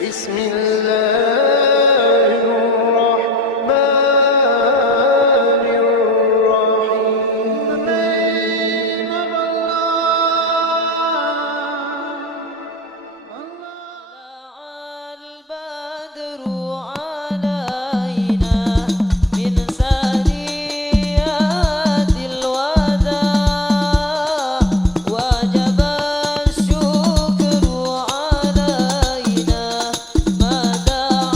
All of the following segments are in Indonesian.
بسم الله الرحمن الرحيم. البدر علينا من ثنيات الوداع وجب الشكر علينا ما دعا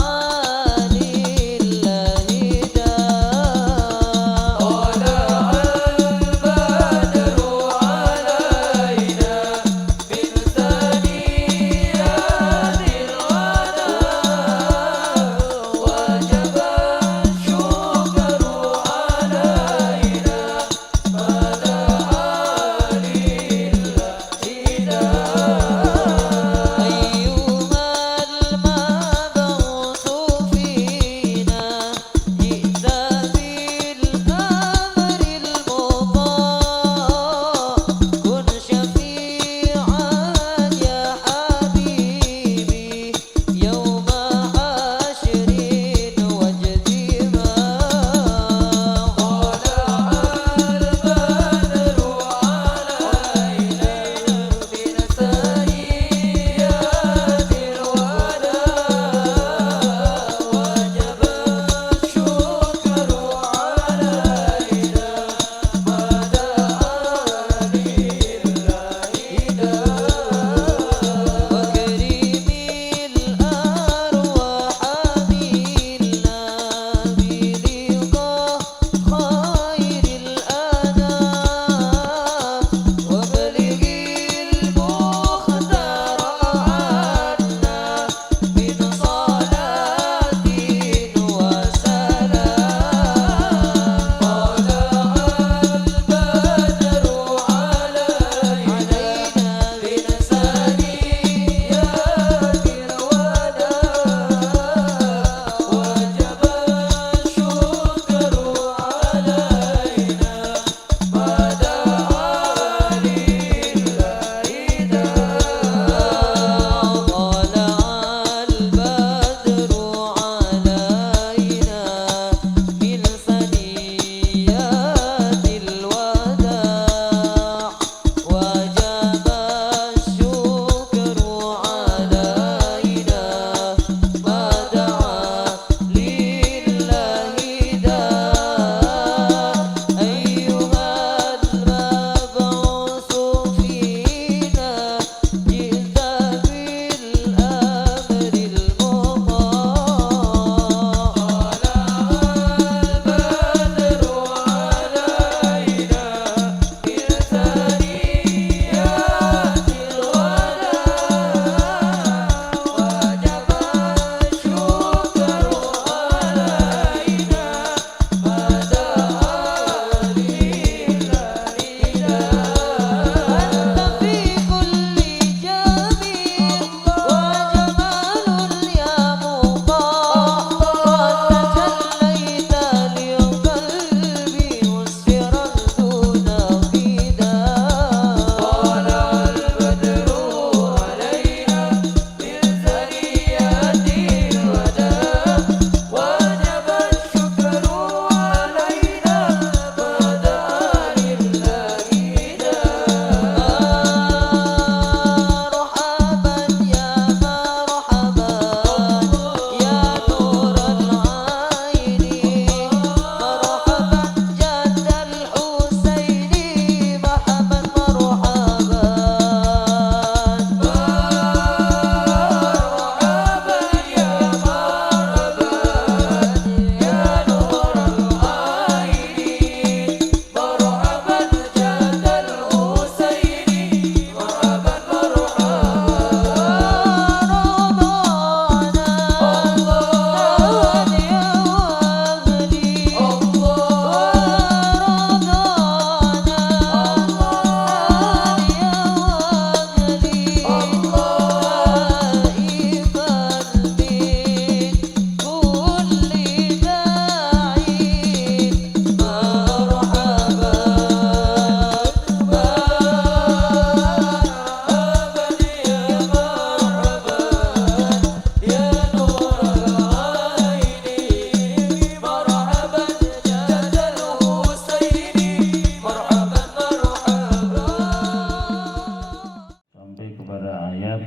ayat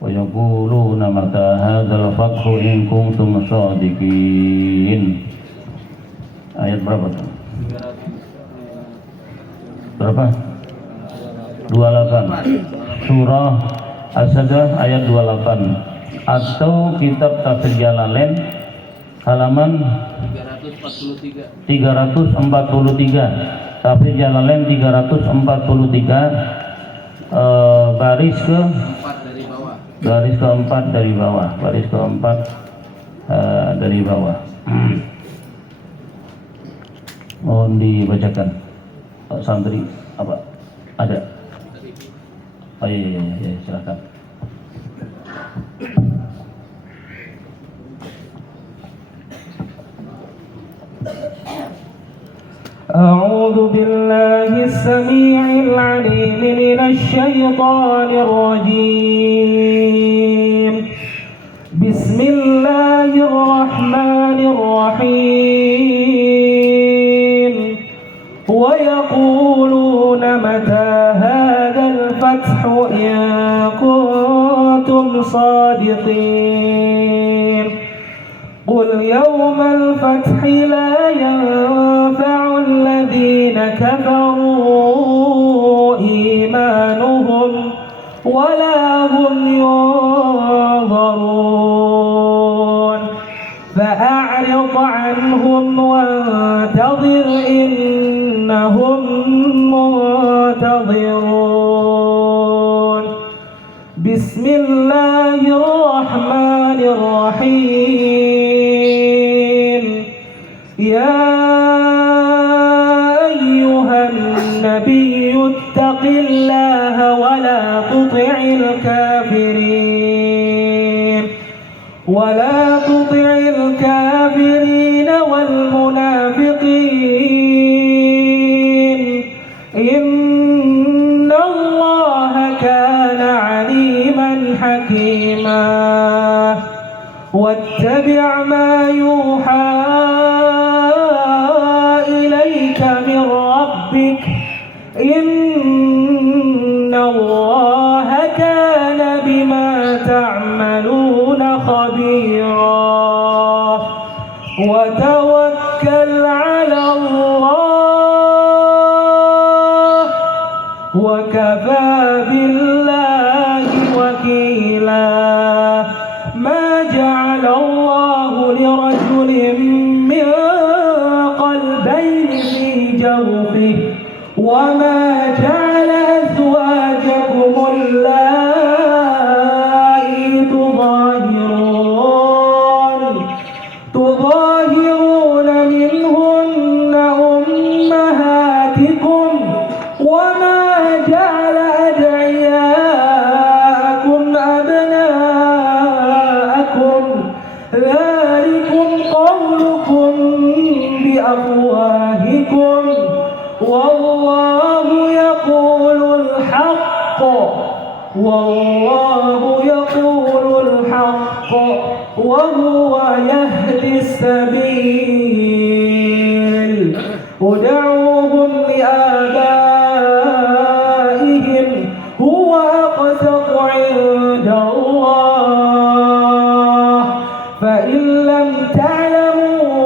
wa yaquluna mata hadzal fathu in kuntum shadiqin. Ayat berapa tuh? Berapa? 28. Surah As-Sajdah ayat 28 atau kitab Tafsir Jalalain halaman 343. Tafsir Jalalain 343 baris keempat dari bawah. Mohon dibacakan Pak Santri apa? Ada? Oh iya, silakan. أعوذ بالله السميع العليم من الشيطان الرجيم. بسم الله الرحمن الرحيم. ويقولون متى هذا الفتح إن كنتم صادقين. قل يوم الفتح لا ينفع الذين كفروا إيمانهم ولا هم ينظرون فأعرض عنهم وانتظر إنهم منتظرون. بسم الله الرحمن الرحيم. يا أيها النبي اتق الله ولا تطع الكافرين والمنافقين إن الله كان عليما حكيما. واتبع ما يوحى إليك من ربك إن الله كان بما تعملون خبيرا. وتوكل على الله وكفى بالله وكيلا. ما جعل الله لرجل من قلبين في جوفه وما جعل أزواجكم اللائي تظاهرون منهن أمهاتكم وما جعل أدعياءكم أبناءكم ذلكم قولكم بأفواهكم والله يقول الحق وهو يهدي السبيل. ادعوهم لآبائهم هو أقسط عند الله فإن لم تعلموا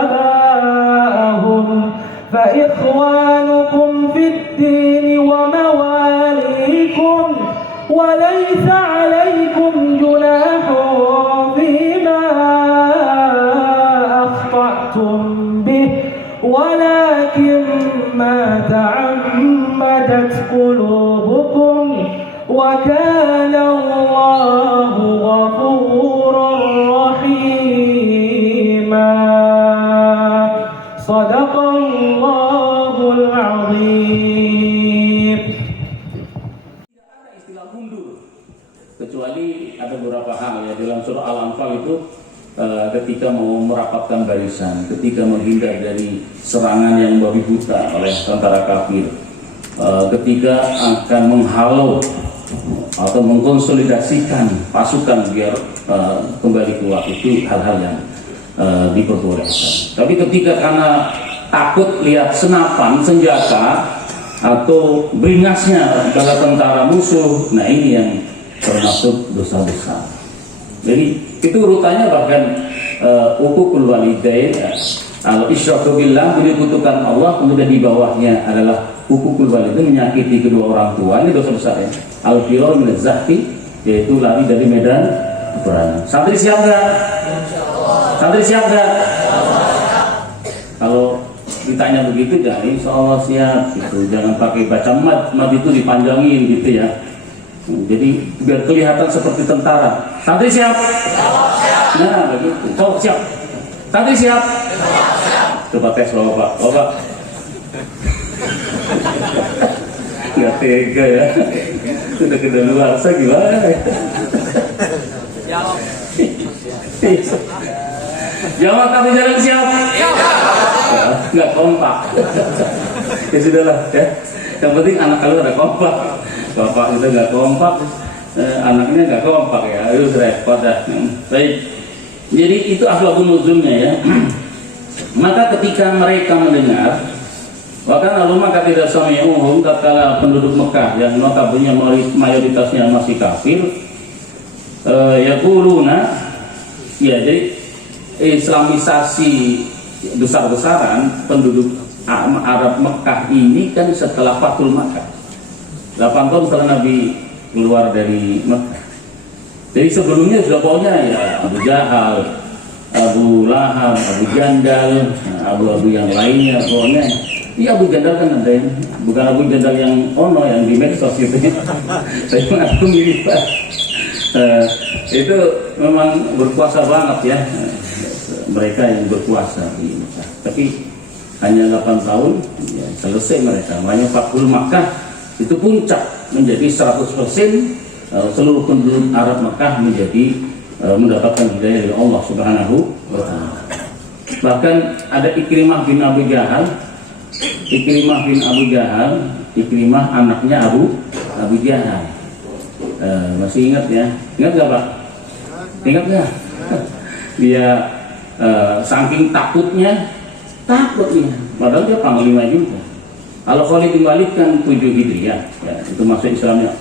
آباءهم فإخوانكم في الدين ومواليكم وليس عليكم جناح فيما أخطأتم به ولكن ما تعمدت قلوبكم وكان الله غفورا رحيما. صدق الله العظيم. Kecuali ada beberapa hal ya dalam surah Al-Anfal itu ketika mau merapatkan barisan, ketika menghindar dari serangan yang babi buta oleh tentara kafir, ketika akan menghalau atau mengkonsolidasikan pasukan biar kembali keluar, itu hal-hal yang diperbolehkan. Tapi ketika karena takut lihat senapan senjata atau beringasnya bala tentara musuh. Nah ini yang termasuk dosa besar. Jadi itu urutannya bahkan uququl walidain, kalau isyraku billah menyekutukan Allah, kemudian di bawahnya adalah uququl walidain, menyakiti kedua orang tua. Ini dosa besar ya. Al-firar min az-zahfi, yaitu lari dari medan peperangan. Santri siap nggak? Santri siap nggak? Kalau ditanya begitu ya insya Allah siap gitu. Jangan pakai baca mat itu dipanjangin gitu ya. Jadi biar kelihatan seperti tentara. Santri siap? Nah begitu. Coba siap. Santri siap? Coba tes Bapak. Bapak nggak tega ya. Sudah kedaluarsa gimana ya? Jawab kami jalan siap? Nggak kompak. Ya sudahlah ya. Yang penting anak kalian ada kompak. Bapak itu nggak kompak, anaknya nggak kompak ya. Itu repot dah. Baik. Jadi itu asbabun nuzulnya ya. Maka ketika mereka mendengar, bahkan lalu maka tidak sami'uhum, tatkala penduduk Mekah yang notabene mayoritasnya masih kafir, yaquluna, ya jadi Islamisasi besar-besaran penduduk Arab Mekah ini kan setelah Fathul Makkah, 8 tahun setelah Nabi keluar dari Mekah. Jadi sebelumnya sudah pokoknya ya Abu Jahal, Abu Lahab, Abu Jandal, Abu yang lainnya pokoknya. Iya Abu Jandal kan ada yang, bukan Abu Jandal yang ono yang di medsos gitu ya. Saya mengaku mirip Pak. Itu memang berkuasa banget ya. Mereka yang berkuasa di Mekah. Tapi hanya 8 tahun ya, selesai mereka. Makanya Fathul Makkah itu puncak menjadi 100% seluruh penduduk Arab Mekah menjadi mendapatkan hidayah dari Allah Subhanahu wa taala. Bahkan ada Ikrimah bin Abu Jahal. Ikrimah anaknya Abu Jahal. Masih ingat ya? Ingat gak Pak? Ingat gak? Dia saking takutnya, padahal dia panglima juga. Kalau Khalid bin Walid kan 7 Hijriah, ya, itu masuk Islamnya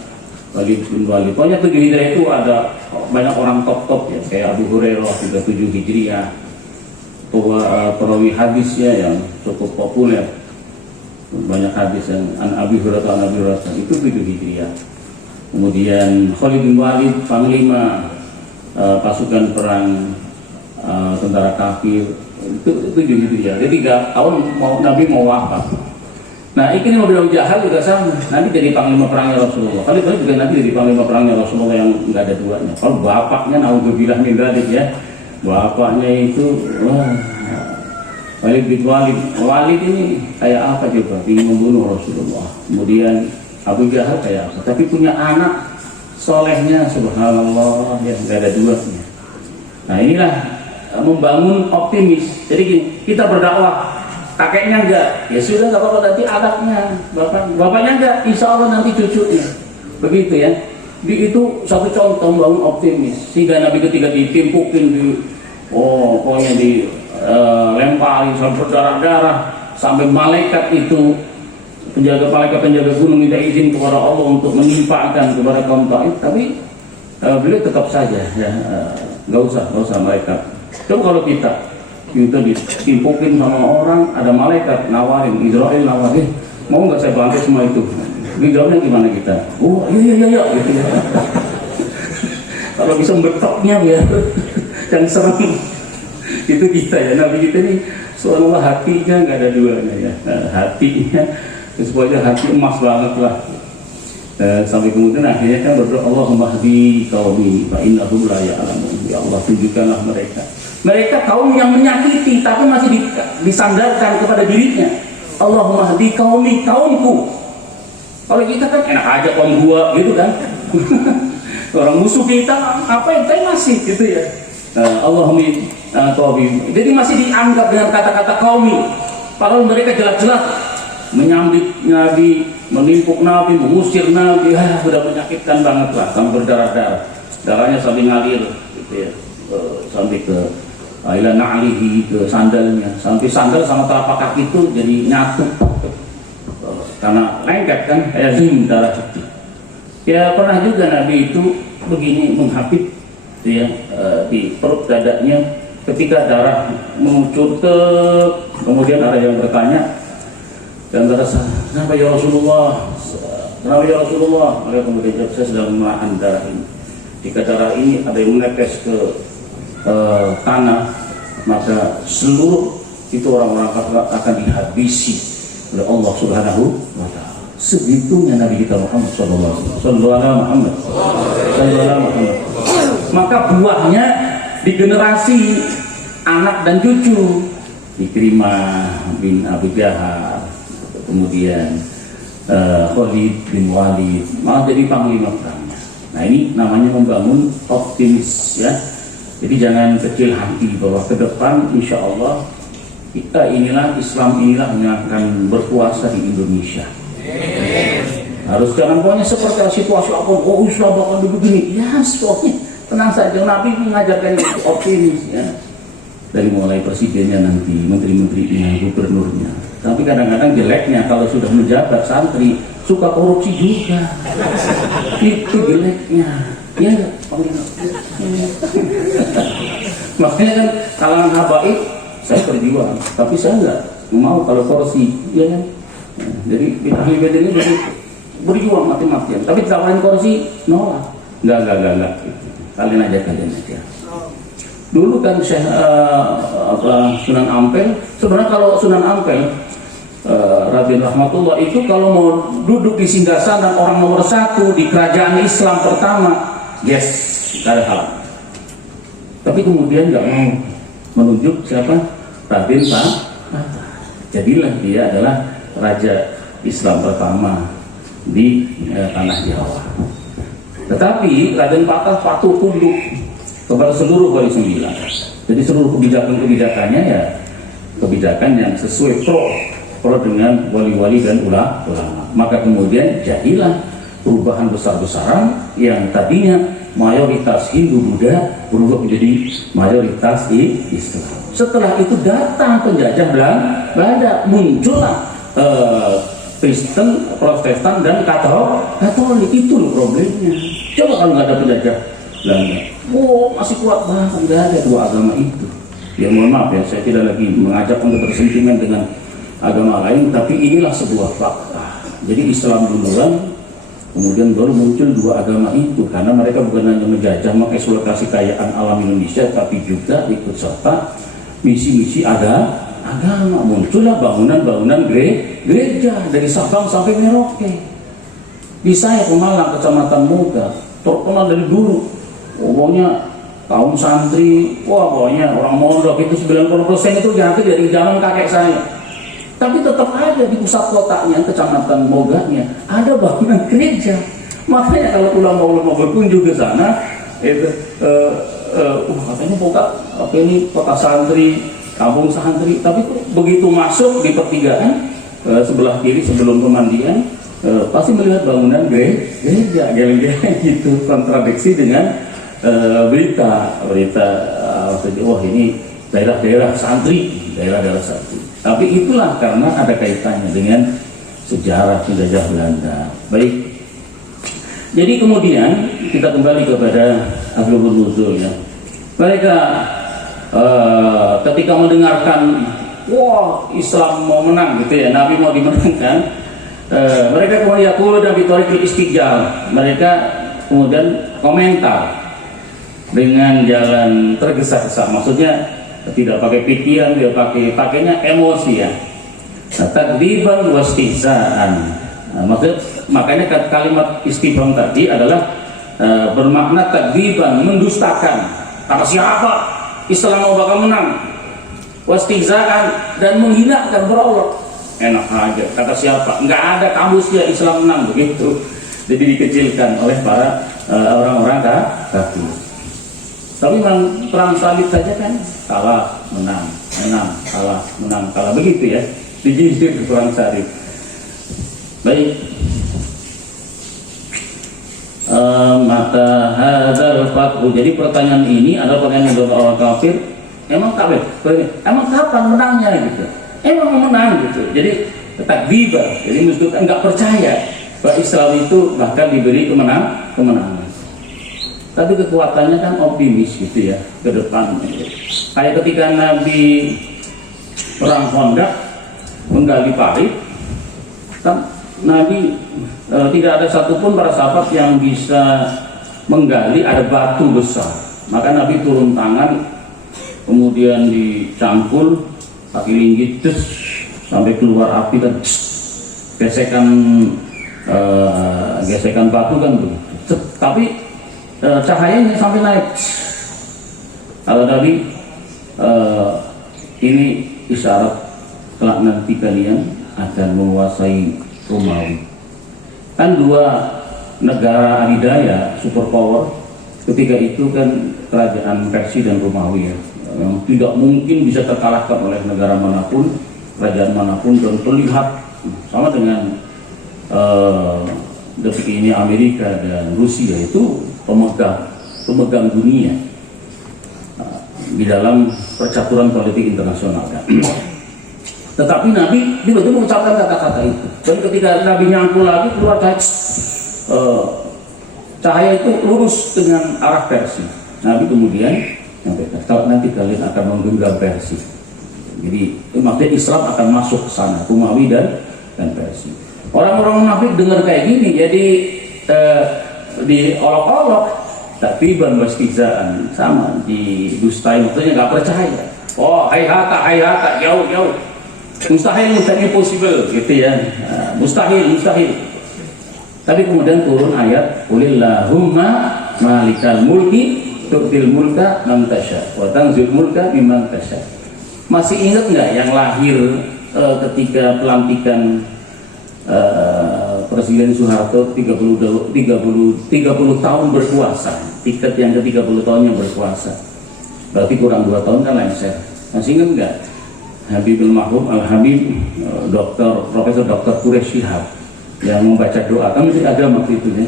Khalid bin Walid. Pokoknya 7 Hijriah itu ada banyak orang top ya, kayak Abu Hurairah juga 7 Hijriah. Perawi hadisnya yang cukup populer, banyak hadis yang Abi Hurairah itu 7 Hijriah. Kemudian Khalid bin Walid panglima pasukan perang tentara kafir itu 7 Hijriah. Jadi 3 tahun Nabi mau wafat. Nah Ikrimah bin Abu Jahal juga sama, nanti jadi panglima perangnya Rasulullah. Khalid bin Walid juga nanti jadi panglima perangnya Rasulullah yang nggak ada duanya. Kalau bapaknya naudzubillah min dzalik ya, bapaknya itu Khalid bin Walid. Walid ini kayak apa coba? Ingin membunuh Rasulullah. Kemudian Abu Jahal kayak apa? Tapi punya anak solehnya, subhanallah, ya nggak ada duanya. Nah inilah membangun optimis. Jadi gini, kita berdakwah, kakeknya enggak, ya sudah nggak apa-apa, nanti anaknya, bapaknya enggak, insya Allah nanti cucunya. Begitu ya. Itu satu contoh membangun optimis. Sehingga Nabi ketika ditimpukin pokoknya lemparin sampai berdarah-darah, sampai malaikat itu penjaga gunung minta izin kepada Allah untuk menimpakan kepada kaum Taif, tapi beliau tetap saja ya, nggak usah malaikat. Coba kalau kita ditimpukin sama orang, ada malaikat nawarin, Israel nawarin, mau nggak saya bantu semua itu? Jawabnya gimana kita? Oh iya gitu ya. Kalau bisa betoknya ya, yang serem itu kita ya. Nabi kita ini seolah hatinya nggak ada duanya ya, hatinya semuanya hati emas banget lah. Sampai kemudian akhirnya kan berdoa, Allahumma hdi qaumi fa innahum la ya'lamun. Ya Allah, tunjukkanlah mereka kaum yang menyakiti tapi masih disandarkan kepada dirinya. Allahumma hdi qaumi, kaumku. Kalau kita kan enak aja kaum gua gitu kan. Orang musuh kita apa yang kita masih gitu ya. Allahumma qaumi. Jadi masih dianggap dengan kata-kata qaumi. Padahal mereka jelas-jelas menyambit Nabi, menimpuk Nabi, mengusir Nabi, sudah menyakitkan banget lah, sampai berdarah-darah, darahnya sampai ngalir, gitu ya, sampai ke ila na'lihi, ke sandalnya, sampai sandal sama telapak kaki itu jadi nyatu, karena lengket kan, darah itu. Ya pernah juga Nabi itu begini menghapit ya, di perut dadanya ketika darah mengucur kemudian ada yang bertanya dan terasa, kenapa ya Rasulullah? Kenapa ya Rasulullah? Maka kemudian saya sedang menahan darah ini. Jika darah ini ada yang menetes ke tanah, maka seluruh itu orang-orang akan dihabisi oleh Allah Subhanahu wa Ta'ala. Segitunya Nabi kita Muhammad sallallahu alaihi wasallam. Maka buahnya di generasi anak dan cucu Ikrimah bin Abu Jahal, kemudian Khalid bin Walid malah jadi panglima perangnya. Nah ini namanya membangun optimis ya. Jadi jangan kecil hati bahwa ke depan insya Allah kita inilah Islam inilah yang akan berkuasa di Indonesia. Harus jangan pokoknya seperti situasi apa, oh Islam bakal begini. Ya pokoknya tenang saja, Nabi mengajarkan itu optimis ya. Dari mulai presidennya nanti, menteri-menterinya, gubernurnya. Tapi kadang-kadang jeleknya kalau sudah menjabat santri suka korupsi juga. Itu jeleknya. Ya enggak? Makanya kan kalangan habaib saya berjuang, tapi saya enggak mau kalau korupsi, ya kan? Jadi ahli beda ini berjuang mati-matian, tapi ditawarin korupsi nolak. Enggak. Kalian aja. Dulu kan Sunan Ampel, sebenarnya kalau Sunan Ampel Raden Rahmatullah itu kalau mau duduk di singgasana orang nomor 1 di kerajaan Islam pertama, yes, tidak ada halangan. Tapi kemudian nggak mau menunjuk siapa? Raden Patah. Jadilah dia adalah raja Islam pertama di tanah Jawa. Tetapi Raden Patah patuh tunduk kepada seluruh wali sembilan. Jadi seluruh kebijakannya ya kebijakan yang sesuai pro dengan wali-wali dan ulama. Maka kemudian jadilah perubahan besar-besaran yang tadinya mayoritas Hindu Buddha berubah menjadi mayoritas Islam. Setelah itu datang penjajah Belanda, muncullah Kristen, Protestan dan Katolik. Itu loh problemnya. Coba kalau nggak ada penjajah Belanda, masih kuat banget, nggak ada dua agama itu. Ya mohon maaf ya, saya tidak lagi mengajak untuk bersentimen dengan agama lain, tapi inilah sebuah fakta. Jadi Islam duluan, kemudian baru muncul dua agama itu, karena mereka bukan hanya menjajah mengeksploitasi kekayaan alam Indonesia, tapi juga ikut serta misi-misi agama. Muncullah bangunan-bangunan gereja dari Sabang sampai Merauke. Di saya Pemalang, Kecamatan Moga, terkenal dari dulu. Pokoknya kaum santri, pokoknya orang mondok itu 90% itu jatuh dari zaman kakek saya. Tapi tetap ada di pusat kotanya, Kecamatan Moganya, ada bangunan gereja. Makanya kalau ulama-ulama berkunjung ke sana, itu katanya ini kota santri, kampung santri. Tapi begitu masuk di pertigaan sebelah kiri sebelum pemandian, pasti melihat bangunan gereja, geleng-geleng gitu, kontradiksi dengan berita wah ini daerah-daerah santri. Tapi itulah karena ada kaitannya dengan sejarah penjajah Belanda. Baik. Jadi kemudian kita kembali kepada Asbabun Nuzul ya. Mereka ketika mendengarkan Islam mau menang gitu ya, Nabi mau dimenangkan, mereka kemudian yaqulu dan bitoriqil istijal. Mereka kemudian komentar dengan jalan tergesa-gesa, maksudnya tidak pakai pikiran, dia pakainya emosi ya. Takdiban wastihzaan. Makanya kalimat istifham tadi adalah bermakna takdiban, mendustakan. Kata siapa Islam mau bakal menang? Wastihzaan, dan menghinakan berolah. Enak aja, kata siapa? Nggak ada kamusnya Islam menang begitu. Jadi dikecilkan oleh para orang-orang kafir. Tapi memang perang salib saja kan kalah, menang, kalah, menang, kalah, begitu ya. Dijinjir ke perang salib. Baik. Mata hadzal fathu. Jadi pertanyaan ini adalah pertanyaan dari orang kafir. Emang kapan menangnya gitu? Emang menang gitu. Jadi takdziban, jadi menunjukkan nggak percaya bahwa Islam itu bahkan diberi kemenangan. Tapi kekuatannya kan optimis gitu ya ke depan. Kayak ketika Nabi perang Khandaq menggali parit, kan Nabi tidak ada satupun para sahabat yang bisa menggali, ada batu besar. Maka Nabi turun tangan, kemudian dicangkul pakai linggit, sampai keluar api kan, gesekan batu kan begitu. Tapi cahayanya sampai naik. Kalau tadi ini isyarat kelak nanti kalian akan menguasai Romawi. Kan dua negara adidaya superpower ketika itu kan kerajaan Persia dan Romawi ya, yang tidak mungkin bisa terkalahkan oleh negara manapun, kerajaan manapun, dan terlihat sama dengan detik ini Amerika dan Rusia itu pemegang dunia di dalam percaturan politik internasional kan. Tetapi Nabi tiba-tiba mengucapkan kata-kata itu, dan ketika Nabi nyangkul lagi keluar cahaya itu lurus dengan arah Persia. Nabi kemudian menyampaikan, kalau nanti kalian akan menggenggam Persia. Jadi maksudnya Islam akan masuk ke sana, Romawi dan Persia. Orang-orang munafik dengar kayak gini, jadi diolok-olok, takriban wastizaan, sama didustai, maksudnya nggak percaya. Oh, hayata, jauh. Mustahil, impossible, gitu ya. Mustahil. Tapi kemudian turun ayat, Qulillahumma malikal mulki tu'til mulka man tasya wa tanzil mulka mimman tasya. Masih ingat nggak yang lahir ketika pelantikan Presiden Soeharto 30 tahun berkuasa, tiket yang ke 30 tahunnya berkuasa, berarti kurang 2 tahun kan lengser. Masih ingat nggak Habibul Mahfud Al-Habib, Profesor Dr. Quraish Shihab yang membaca doa, kan masih agama waktu itu ya,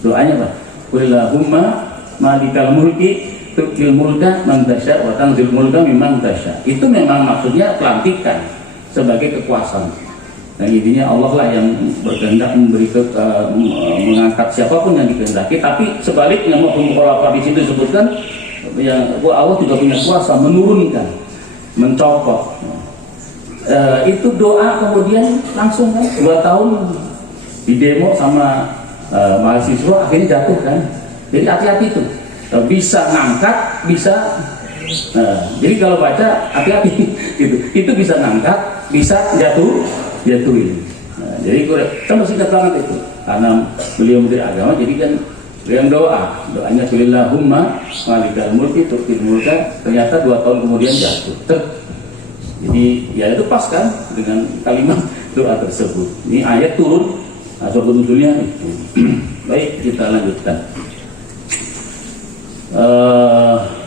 doanya apa? Qulillahumma malikal mulki tu'til mulka man tasya wa tanzil mulka mimman tasya. Itu memang maksudnya pelantikan sebagai kekuasaan. Nah, intinya Allah lah yang berkehendak mengangkat siapapun yang dikehendaki. Tapi sebaliknya kalau di situ disebutkan yang Allah juga punya kuasa menurunkan, mencopot. Itu doa kemudian langsung kan 2 tahun di demo sama mahasiswa akhirnya jatuh kan. Jadi hati-hati tuh, bisa ngangkat, bisa. Jadi kalau baca hati-hati gitu. Itu bisa ngangkat, bisa jatuhin. Jadi kita mesti ingat banget itu, karena beliau menteri agama, jadi kan beliau doanya Qulillahumma malikal mulki tu'til mulka, ternyata 2 tahun kemudian jatuh. Jadi ya itu pas kan dengan kalimat doa tersebut. Ini ayat turun, asal nuzulnya itu. Baik, kita lanjutkan.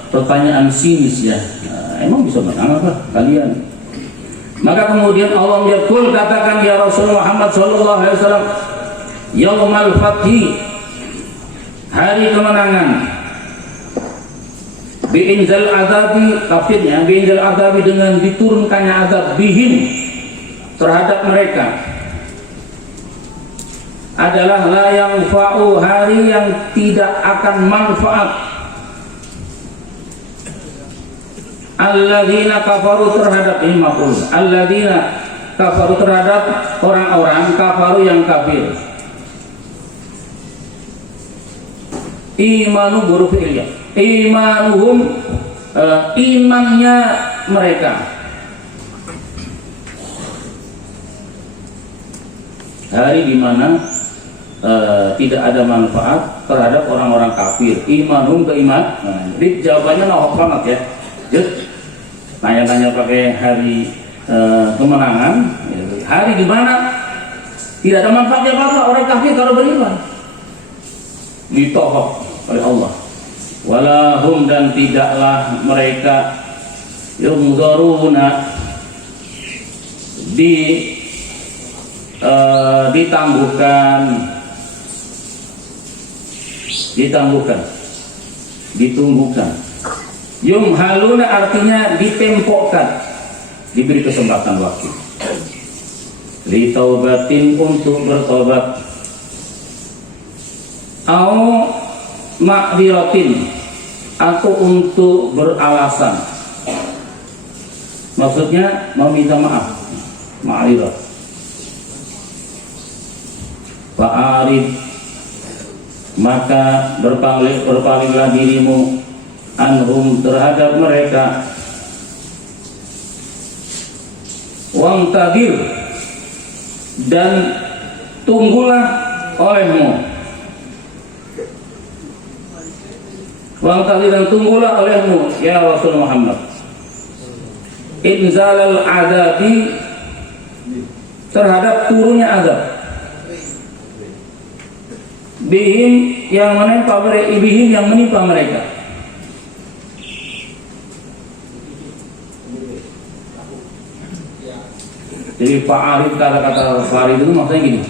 Pertanyaan sinis ya, emang bisa menang apa kalian? Maka kemudian Allah yaqul, katakan ya Rasul Muhammad sallallahu alaihi wasallam, yaumal fathi, hari kemenangan, bi'inzal azabi, tafsirnya bi'inzal azabi dengan diturunkannya azab, bihim, terhadap mereka, adalah la yanfa'u, hari yang tidak akan manfaat, alladzina kafaru, terhadap ini maf'ul, alladzina kafaru, terhadap orang-orang kafaru yang kafir. Imanu huruf ilya, imanuhum, imannya mereka. Hari di mana tidak ada manfaat terhadap orang-orang kafir. Imanhum ke iman. Jadi jawabannya nohok banget ya. Nanya-nanya pakai hari kemenangan. Hari di mana tidak ada manfaatnya apa orang kafir kalau beriman. Ditohok oleh Allah. Walahum, dan tidaklah mereka yungzaruna ditunggukan. Yumhaluna artinya ditempokkan, diberi kesempatan waktu. li taubatin untuk bertobat, au ma'diratin atau untuk beralasan. Maksudnya meminta maaf, ma'dirah. Fa'arid, maka berpalinglah dirimu anhum terhadap mereka, wangtadir, dan tunggulah olehmu, wangtadir dan tunggulah olehmu ya Rasul Muhammad, inzalal adabi, terhadap turunnya azab, bihim yang menimpa mereka, bihim yang menimpa mereka. Jadi fa'arid, kata-kata fa'arid itu maksudnya gini,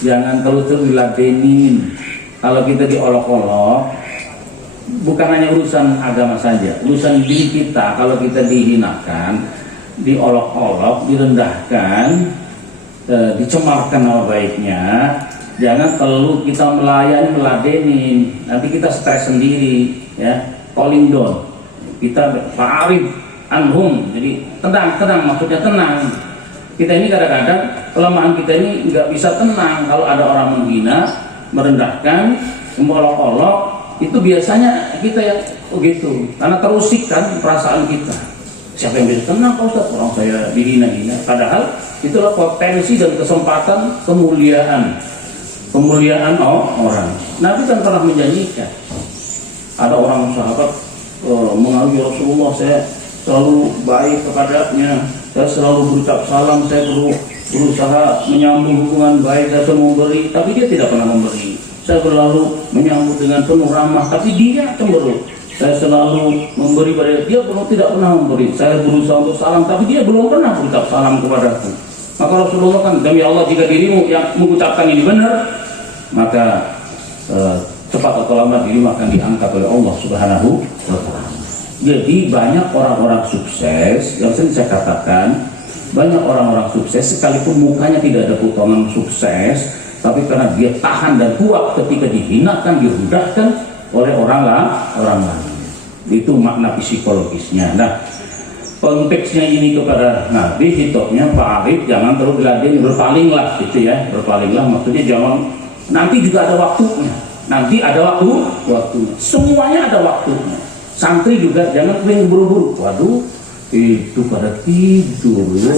jangan terus diladenin. Kalau kita diolok-olok, bukan hanya urusan agama saja, urusan diri kita. Kalau kita dihinakan, diolok-olok, direndahkan, dicemarkan nama baiknya, jangan terlalu kita meladenin. Nanti kita stres sendiri, ya, calling down. Kita fa'arid anhum, jadi tenang, maksudnya tenang. Kita ini kadang-kadang kelemahan kita ini nggak bisa tenang kalau ada orang menghina, merendahkan, memolok-olok. Itu biasanya kita yang begitu, karena terusik kan perasaan kita. Siapa yang bisa tenang Pak Ustaz? Orang saya dihina-hina. Padahal itulah potensi dan kesempatan kemuliaan orang. Nabi kan pernah menjanjikan. Ada orang sahabat mengagumi Rasulullah, saya selalu baik kepadanya, saya selalu berucap salam, saya berusaha menyambung hubungan baik, saya selalu memberi, tapi dia tidak pernah memberi. Saya selalu menyambut dengan penuh ramah, tapi dia cemberut. Saya selalu memberi pada dia, tidak pernah memberi. Saya berusaha untuk salam, tapi dia belum pernah berucap salam kepadaku. Maka Rasulullah kan, demi Allah, jika dirimu yang mengucapkan ini benar, maka cepat atau lambat dirimu akan diangkat oleh Allah Subhanahu wa Ta'ala. Jadi banyak orang-orang sukses, yang sering saya katakan, banyak orang-orang sukses sekalipun mukanya tidak ada potongan sukses, tapi karena dia tahan dan kuat ketika dihinakan, direndahkan oleh orang lain. Itu makna psikologisnya. Nah, konteksnya ini kepada Nabi, hitopnya Pak Arif, jangan terus diladenin, berpalinglah gitu ya, berpalinglah maksudnya jangan, nanti juga ada waktunya. Nanti ada waktunya. Semuanya ada waktunya. Santri juga jangan pengen buru-buru. Waduh, itu pada tidur. Ya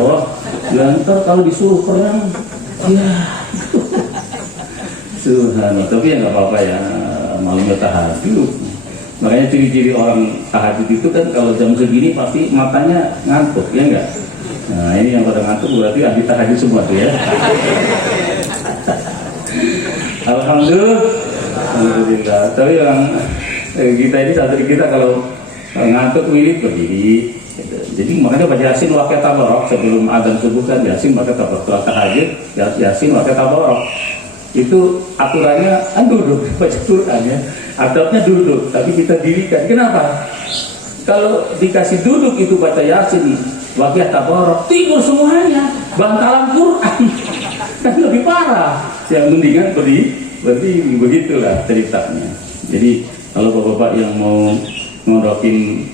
Allah. Ya, ntar kalau disuruh perang, ya. Subhanallah. Tapi ya nggak apa-apa ya, malamnya tahajud. Makanya ciri-ciri orang tahajud itu kan kalau jam segini pasti matanya ngantuk, ya enggak? Nah ini yang pada ngantuk berarti ahli tahajud semua tuh ya. Alhamdulillah. Tapi yang kita ini santri kita kalau ngantuk wirid berdiri gitu. Jadi makanya baca Yasin wakil tabarok sebelum adzan subuh kan Yasin wakil tabarok, setelah tahajud Yasin wakil tabarok. Itu aturannya duduk baca Quran ya, adabnya duduk, tapi kita dirikan. Kenapa? Kalau dikasih duduk itu baca Yasin wakil tabarok, tidur semuanya, bantalan Quran kan lebih parah. Yang mendingan berdiri, begitulah ceritanya. Jadi kalau bapak-bapak yang mau ngorokin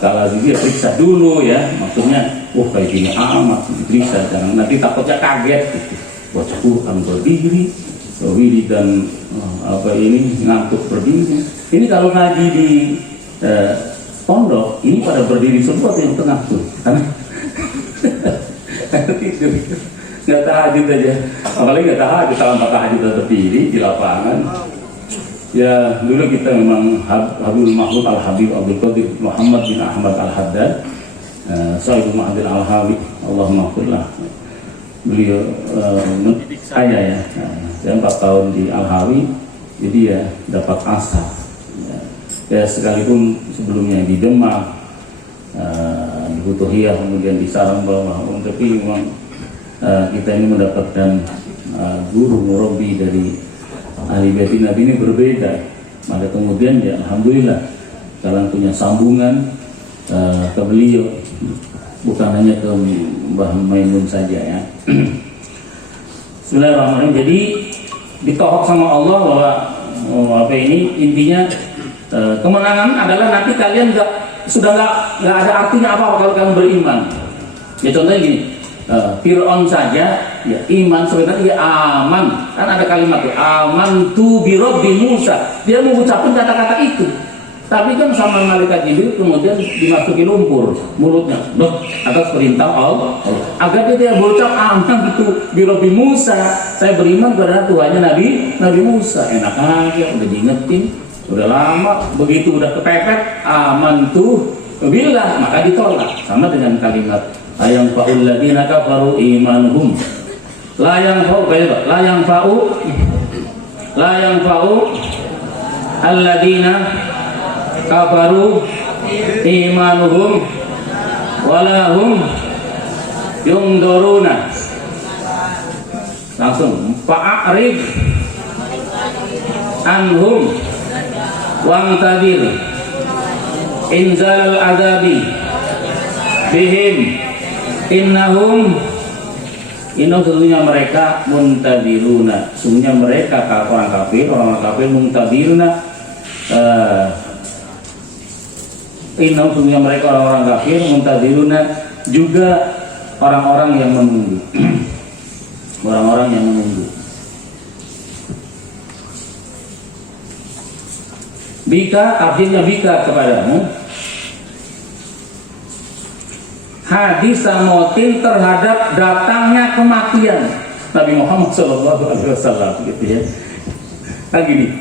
kalah juga periksa dulu ya, maksudnya kayak gini amat diperiksa, jangan nanti takutnya kaget gitu. Baca Quran berdiri, wirid dan ini ngantuk berdiri. Ini kalau ngaji di pondok ini pada berdiri semua yang tengah tuh, karena tidur, nggak tahajud aja, apalagi nggak tahajud, tanpa tahajud berdiri di lapangan. Ya dulu kita memang Habibul Mahmud Al-Habib Abdul Qadir Muhammad bin Ahmad Al-Haddad, Sayyidul Ma'adil Al-Habib, Allahumma firlah. Beliau mendidik saya ya, saya 4 tahun di Al-Hawi, jadi ya dapat asal ya, sekalipun sebelumnya di Demak, di Butuhiyah, kemudian di Sarang Bawah, tapi memang kita ini mendapatkan guru murabi dari ahli bait Nabi ini berbeda. Maka kemudian ya alhamdulillah kalian punya sambungan ke beliau. bukan hanya ke Mbah Maimun saja ya. Bismillahirrahmanirrahim. Jadi ditohok sama Allah bahwa intinya kemenangan adalah nanti kalian sudah nggak ada artinya apa kalau kalian beriman. Ya contohnya gini, Fir'aun saja ya iman sebenarnya ya aman, kan ada kalimat tuh aman tu bi rabbi Musa, dia mengucapkan kata-kata itu, tapi kan sama malaikat Jibril kemudian dimasuki lumpur mulutnya loh, atas perintah Allah agar dia berucap aman tu bi rabbi Musa, saya beriman kepada Tuhannya Nabi Musa. Enak aja udah diingetin, udah lama begitu udah kepepet aman tu billah, maka ditolak. Sama dengan kalimat ayang fa'ul ladina kafaru imanuhum la yang fa'u alladina kafaru imanuhum walahum yungdoruna. Langsung fa'arif anhum wangtadir inzal adabi bihim innahum sesungguhnya mereka muntadiruna, sesungguhnya mereka orang kafir muntadiruna, sesungguhnya mereka orang kafir muntadiruna juga orang-orang yang menunggu. Orang-orang yang menunggu. Bika artinya bika kepadamu hadis samotin terhadap datangnya kematian Nabi Muhammad SAW gitu ya. Kan gini,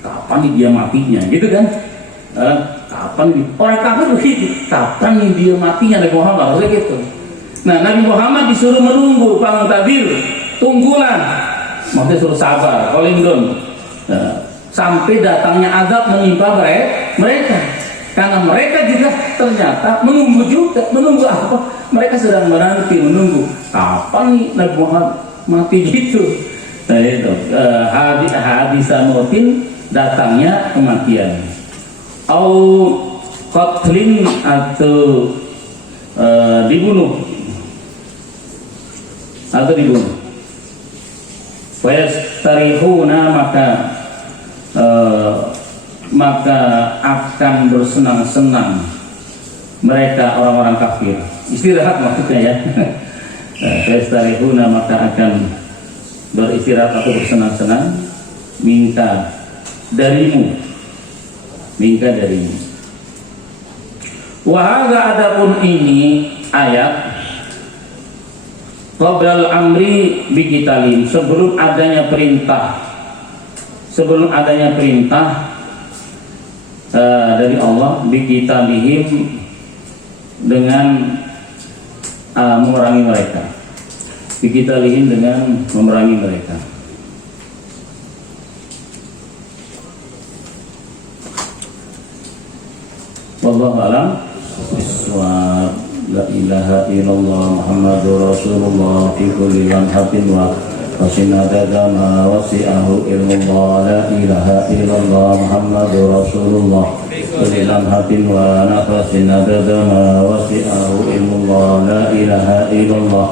kapan nih dia matinya gitu kan? Kapan nih? Orang kafir begitu, kapan nih dia matinya Nabi Muhammad harusnya gitu. Nah Nabi Muhammad disuruh menunggu, pangtabir, tunggulah, maksudnya suruh sabar, kolindon, sampai datangnya azab menimpa mereka. Karena mereka juga ternyata menunggu apa? Mereka sedang menunggu kapan nih Nabi Muhammad mati gitu. Nah itu hadisamotin datangnya kematian. Au qatlin atau dibunuh. Fayastarihuna maka akan bersenang-senang mereka orang-orang kafir, istirahat maksudnya ya. Fayastarihuna maka akan beristirahat atau bersenang-senang minta darimu. Wahada adapun ini ayat qablal amri biqitalin, sebelum adanya perintah dari Allah biqitalihim dengan memerangi mereka. Biqitalihim dengan memerangi mereka. Wallahu a'lam bishawab. La ilaha illallah Muhammadur Rasulullah fi kulli lamhatin wa fasinadada ma wasi'ahu ilmullah. La ilaha illallah Muhammadur Rasulullah fi kulli lamhatin wa nafasinadada ma wasi'ahu ilmullah. La ilaha illallah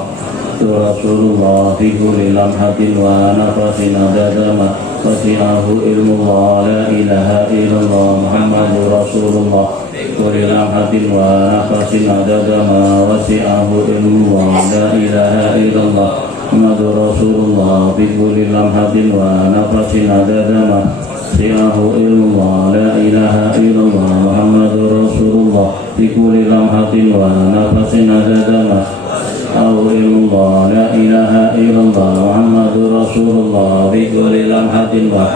Rasulullah fi kulli lamhatin wa nafasinadada ma wasi'ahu ilmullah. La ilaha illallah Muhammadur Rasulullah kulli lamhatin wa nafasin adada ma wasi'ahu ilmullah. La ilaha illallah Muhammadur Rasulullah fi kulli lamhatin wa nafasin adada ma wasi'ahu ilmullah. La ilaha illallah Muhammadur Rasulullah fi kulli lamhatin wa nafasin adada ma wasi'ahu ilmullah. La ilaha illallah Muhammadur Rasulullah fi kulli lamhatin wa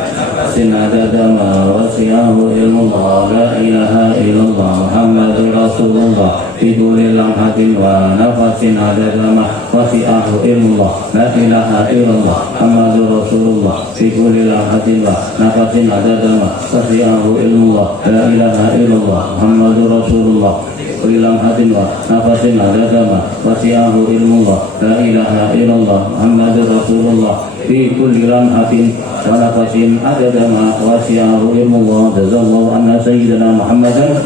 adada ma wasi'ahu ilmullah. La ilaha illallah Muhammadur Rasulullah fi kulli lamhatin wa nafasin adada ma wasi'ahu ilmullah. La ilaha illallah Muhammadur Rasulullah fi kulli lamhatin wa nafasin adada ma wasi'ahu ilmullah. La ilaha illallah Muhammadur Rasulullah kulli lamhatin wa nafasin adada ma wasi'ahu ilmullah. La ilaha illallah Muhammadur Rasulullah fi kulli lamhatin wa nafasin adada ma wasi'ahu ilmullah. Jazallahu anna sayyidina Muhammadan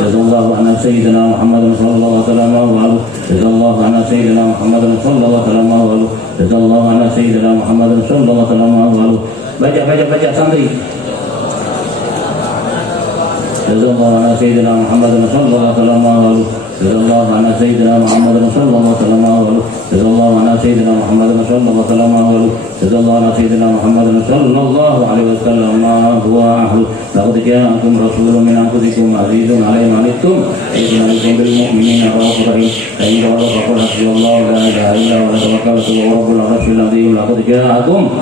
Jazallahu anna sayyidina Muhammadin sallallahu alaihi wasallam. Jazallahu anna sayyidina Muhammadin sallallahu alaihi wasallam. Jazallahu anna sayyidina Muhammadin sallallahu alaihi wasallam. Baca santri. Jazallahu anna sayyidina Muhammadin sallallahu alaihi wasallam. Jazallahu anna sayyidina Muhammadin sallallahu alaihi wasallam. Jazallahu anna sayyidina Muhammadin sallallahu alaihi wasallam. Jazallahu anna sayyidina Muhammadin sallallahu alaihi wasallam. Huwa ahlu. Laqad ja'akum rasulun min anfusikum azizun 'alaihi ma 'anittum harisun 'alaikum bil mu'minina ra'ufur rahim. Fa in tawallaw faqul hasbiyallahu la ilaha illa huwa tawakkaltu wa rabbul 'arsyil 'azim. Laqad ja'akum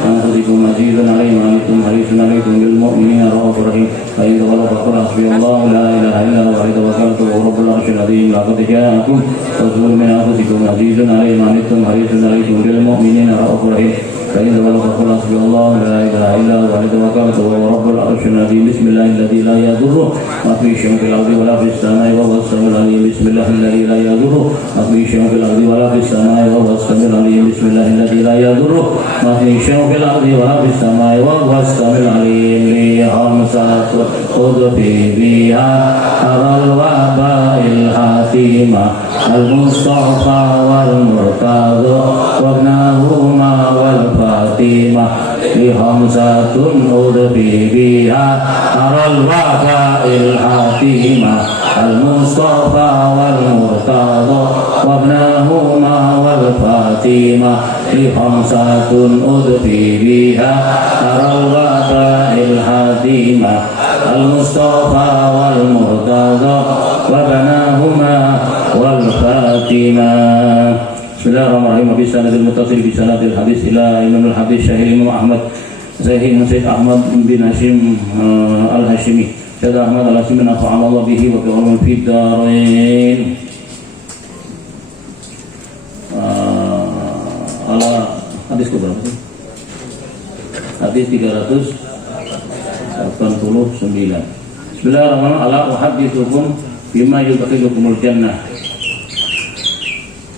anfusikum azizun 'alaihi ma 'anittum harisun 'alaikum bil mu'minina ra'ufur rahim. Fa in tawallaw faqul hasbiyallahu la ilaha illa huwa tawakkaltu wa rabbul 'arsyil 'azim. Laqad ja'akum rasulun min anfusikum azizun 'alaihi ma 'anittum harisun 'alaikum bil mu'minina ra'ufur rahim. فإن تولوا فقل حسبي الله لا إله إلا هو عليه توكلت وهو رب العرش العظيم. بسم الله الذي لا يضر ما في شيء في الأرض ولا في السماء وهو السميع العليم. بسم الله الذي لا يضر ما في شيء في الأرض ولا في السماء وهو السميع العليم. بسم الله الذي لا يضر ما في شيء في الأرض ولا في السماء وهو السميع العليم. لخمسة أضفي بها أرى الوباء الحاتمة المصطفى والمرتضى وابنهما والفاطمة. لخمسة أضفي بها أرى الوباء الحاتمة المصطفى والمرتضى وابنهما والفاطمة. لخمسة أضفي بها أرى الوباء الحاتمة المصطفى والمرتضى وابنهما والفاطمة. Bismillahirrahmanirrahim. Bismillahirrahmanirrahim. Muttasil bisanadil hadis ila imamul hadis Syahid Imam Ahmad Zahin Sayyid Ahmad bin Hashim Al-Hashimi. Sayyid Ahmad Al-Hashimi nafa'ana Allah bihi wa bi'ulumil fid darain. Ala hadis ke berapa sih? Hadis 389. Bismillahirrahmanirrahim. Ala uhaddithukum bima yudkhilukumul jannah.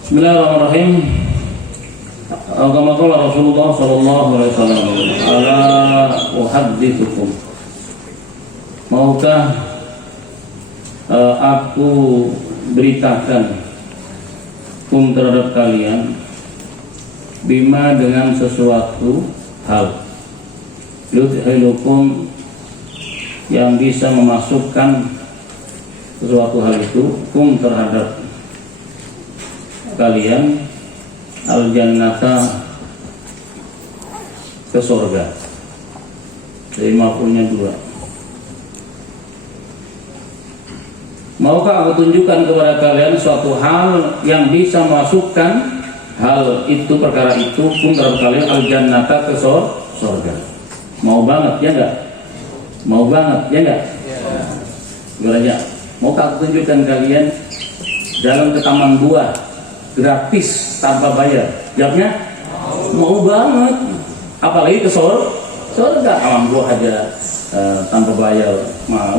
Bismillahirrahmanirrahim. Kama qala Rasulullah sallallahu alaihi wasallam, ala uhaddithukum. Maukah aku beritakan terhadap kalian bima dengan sesuatu hal yudkhilukum yang bisa memasukkan sesuatu hal itu terhadap kalian al-jannata ke surga. Jadi maf'ulnya dua. Maukah aku tunjukkan kepada kalian suatu hal yang bisa masukkan hal itu, perkara itu terhadap kalian al-jannata ke surga. Mau banget ya enggak? Mau banget ya enggak? Gimana? Maukah aku tunjukkan kalian jalan ke taman buah gratis tanpa bayar? Jawabnya mau banget. Apalagi ke surga, taman buah aja tanpa bayar mau.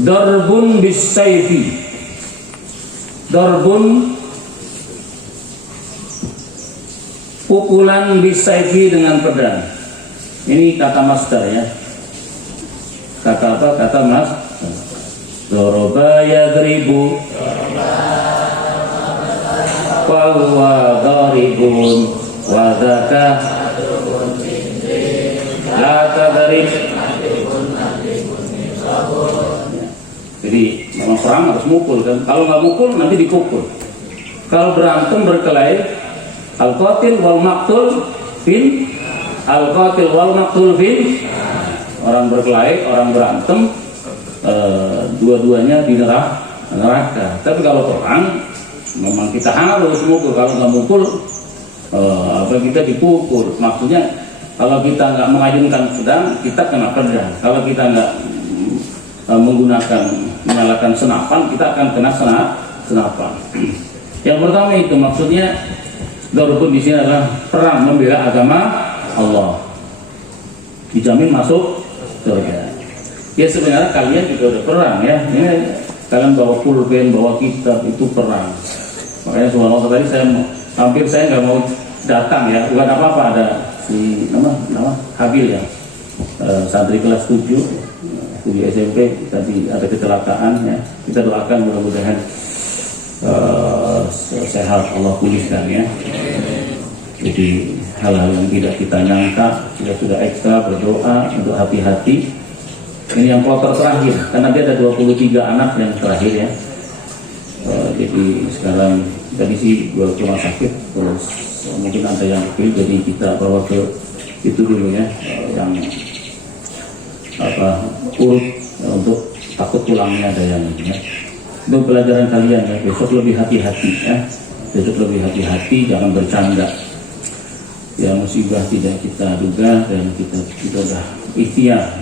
Darbun bisayfi. Darbun pukulan bisayfi dengan pedang. Ini kata masdar ya. Kata apa? Kata mas. Doroba yadribu wa huwa daribun wa dzaka la tadrib. Jadi memang perang harus mukul kan. Kalau nggak mukul nanti dipukul. Kalau berantem berkelahi, al-qatil wal maqtul fin, al-qatil wal maqtul fin. Orang berkelahi, orang berantem, dua-duanya di neraka. Tapi kalau perang memang kita harus mukul. Kalau nggak mukul kita dipukul. Maksudnya kalau kita nggak mengayunkan pedang, kita kena pedang. Kalau kita nggak menyalakan senapan, kita akan kena senapan. Yang pertama itu maksudnya darbun di sini adalah perang membela agama Allah, dijamin masuk surga. Ya sebenarnya kalian juga udah perang ya. Ini kalian bawa pulpen, bawa kitab, itu perang. Makanya subhanallah tadi saya nggak mau datang ya. Bukan apa-apa, ada si nama Habil ya. santri kelas 7 SMP tadi ada kecelakaan ya. Kita doakan mudah-mudahan sehat, Allah pulihkan ya. Jadi hal-hal yang tidak kita nyangka kita sudah ekstra berdoa untuk hati-hati. Ini yang kloter terakhir karena dia ada 23 anak yang terakhir ya. Jadi sekarang tadi sih gua ke rumah sakit, terus mungkin ada yang kecil, jadi kita bawa ke itu dulu ya, yang urut untuk takut pulangnya ada yang ya. Itu pelajaran kalian ya, besok lebih hati-hati ya, besok lebih hati-hati, jangan bercanda ya. Musibah tidak kita duga dan kita sudah ikhtiar.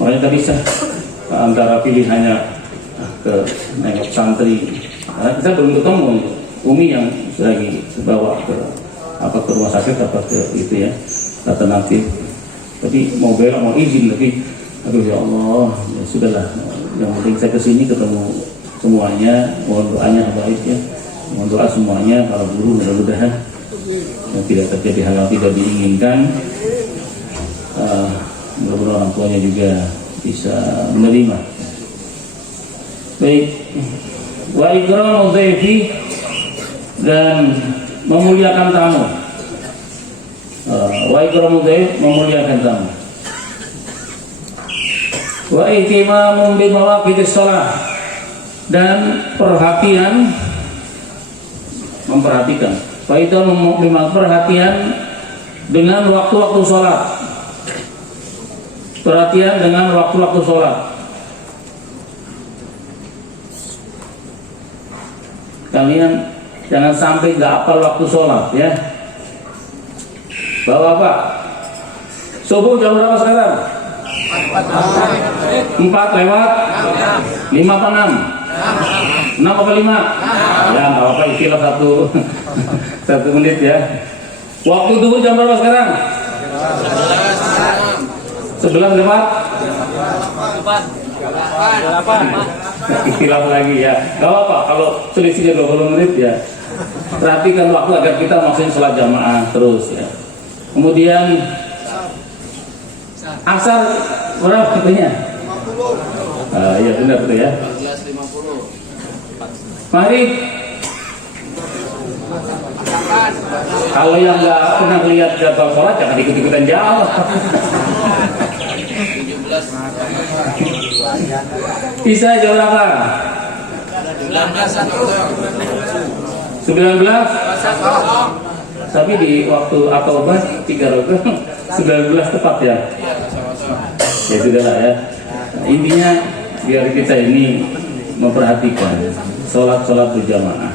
Makanya tadi antara pilihannya ke nengok santri, karena kita belum ketemu Umi yang lagi bawa ke rumah sakit apa ke itu ya, alternatif. Tapi mau belok mau izin, tapi aduh ya Allah, ya sudahlah, yang penting saya kesini ketemu semuanya. Mohon doanya baik ya, mohon doa semuanya para guru, mudah-mudahan tidak terjadi hal yang tidak diinginkan. Mudah-mudahan orang tuanya juga bisa menerima. Baik, wa ikramu dhaifi, dan memuliakan tamu. Wa ikramu dhaif, memuliakan tamu. Wa ihtimamun bi mawaqitis shalah, dan memperhatikan. Wa ihtimamun perhatian dengan waktu-waktu sholat. Perhatian dengan waktu-waktu sholat. Kalian jangan sampai nggak hafal waktu sholat ya. Bapak-bapak, subuh jam berapa sekarang? 4 lewat 5 apa 6? 6 apa 5? Ya nggak apa-apa, istilah satu menit ya. Waktu duhur jam berapa sekarang? 11 lewat 8. Istilah lagi ya. Gak apa-apa kalau selisihnya 20 menit ya. Perhatikan waktu agar kita maksudnya sholat jamaah terus ya. Kemudian asar berapa katanya? 50. Iya benar tuh ya. 14.50. Maghrib. Kalau yang nggak pernah lihat jadwal sholat jangan ikut-ikutan jawab. 17. Bisa jam berapa? 19. Tapi di waktu atau obat 3 rakaat 19 tepat ya. Ya sudahlah ya. Intinya biar kita ini memperhatikan sholat berjamaah.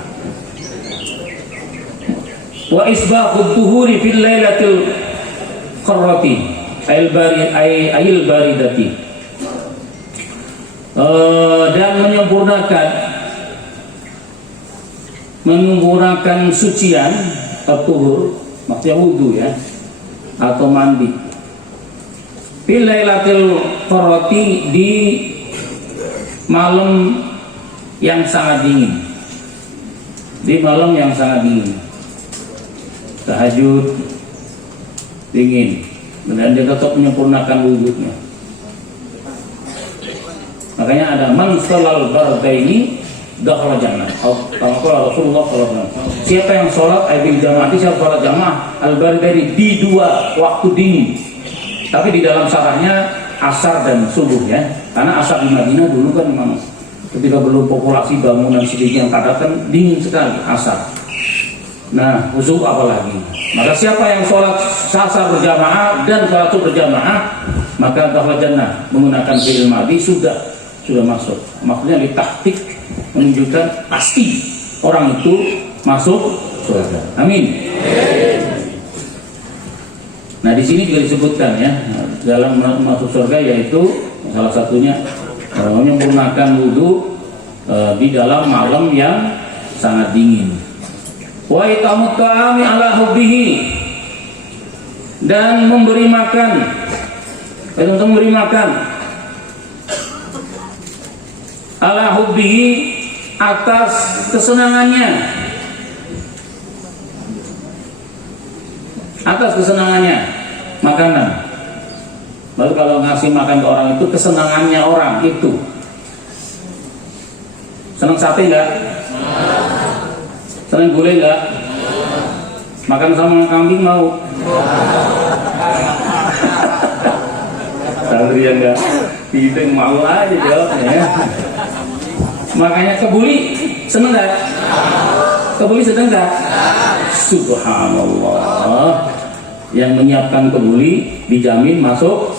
Wa isbahud tuhuri fil lailatil qarrati ayil baridati, dan menyempurnakan sucian at-tuhur, maksudnya wudu ya, atau mandi fil lailatil qarrati, di malam yang sangat dingin, tahajud dingin, dan dia tetap menyempurnakan wudhunya. Makanya ada man sholal bardaini dakhala jannah. Kalau Rasulullah SAW, siapa yang sholat bil jamaah, siapa sholat jamaah al bardaini di 2 waktu dingin. Tapi di dalam syarahnya asar dan subuh ya, karena asar di Madinah dulu kan memang ketika belum populasi bangunan sedikit yang padat kan dingin sekali asar. Nah, khusus apalagi. Maka siapa yang sholat asar berjamaah dan sholat subuh berjamaah, maka dakhala jannah, menggunakan fi'il madhi sudah masuk. Maksudnya ditahqiq, menunjukkan pasti orang itu masuk surga. Amin. Nah, di sini juga disebutkan ya, dalam masuk surga yaitu salah satunya menyempurnakan wudu di dalam malam yang sangat dingin. Wa itamut ta'ami ala hubbihi, dan memberi makan ala hubbihi, atas kesenangannya, makanan. Lalu kalau ngasih makan ke orang itu kesenangannya orang itu. Senang sate enggak? Senang gulai enggak? Makan sama kambing mau? Santri yang enggak itu yang mau aja jawabnya ya. Makanya kebuli seneng enggak? Kebuli seneng enggak? Subhanallah. Yang menyiapkan kebuli dijamin masuk.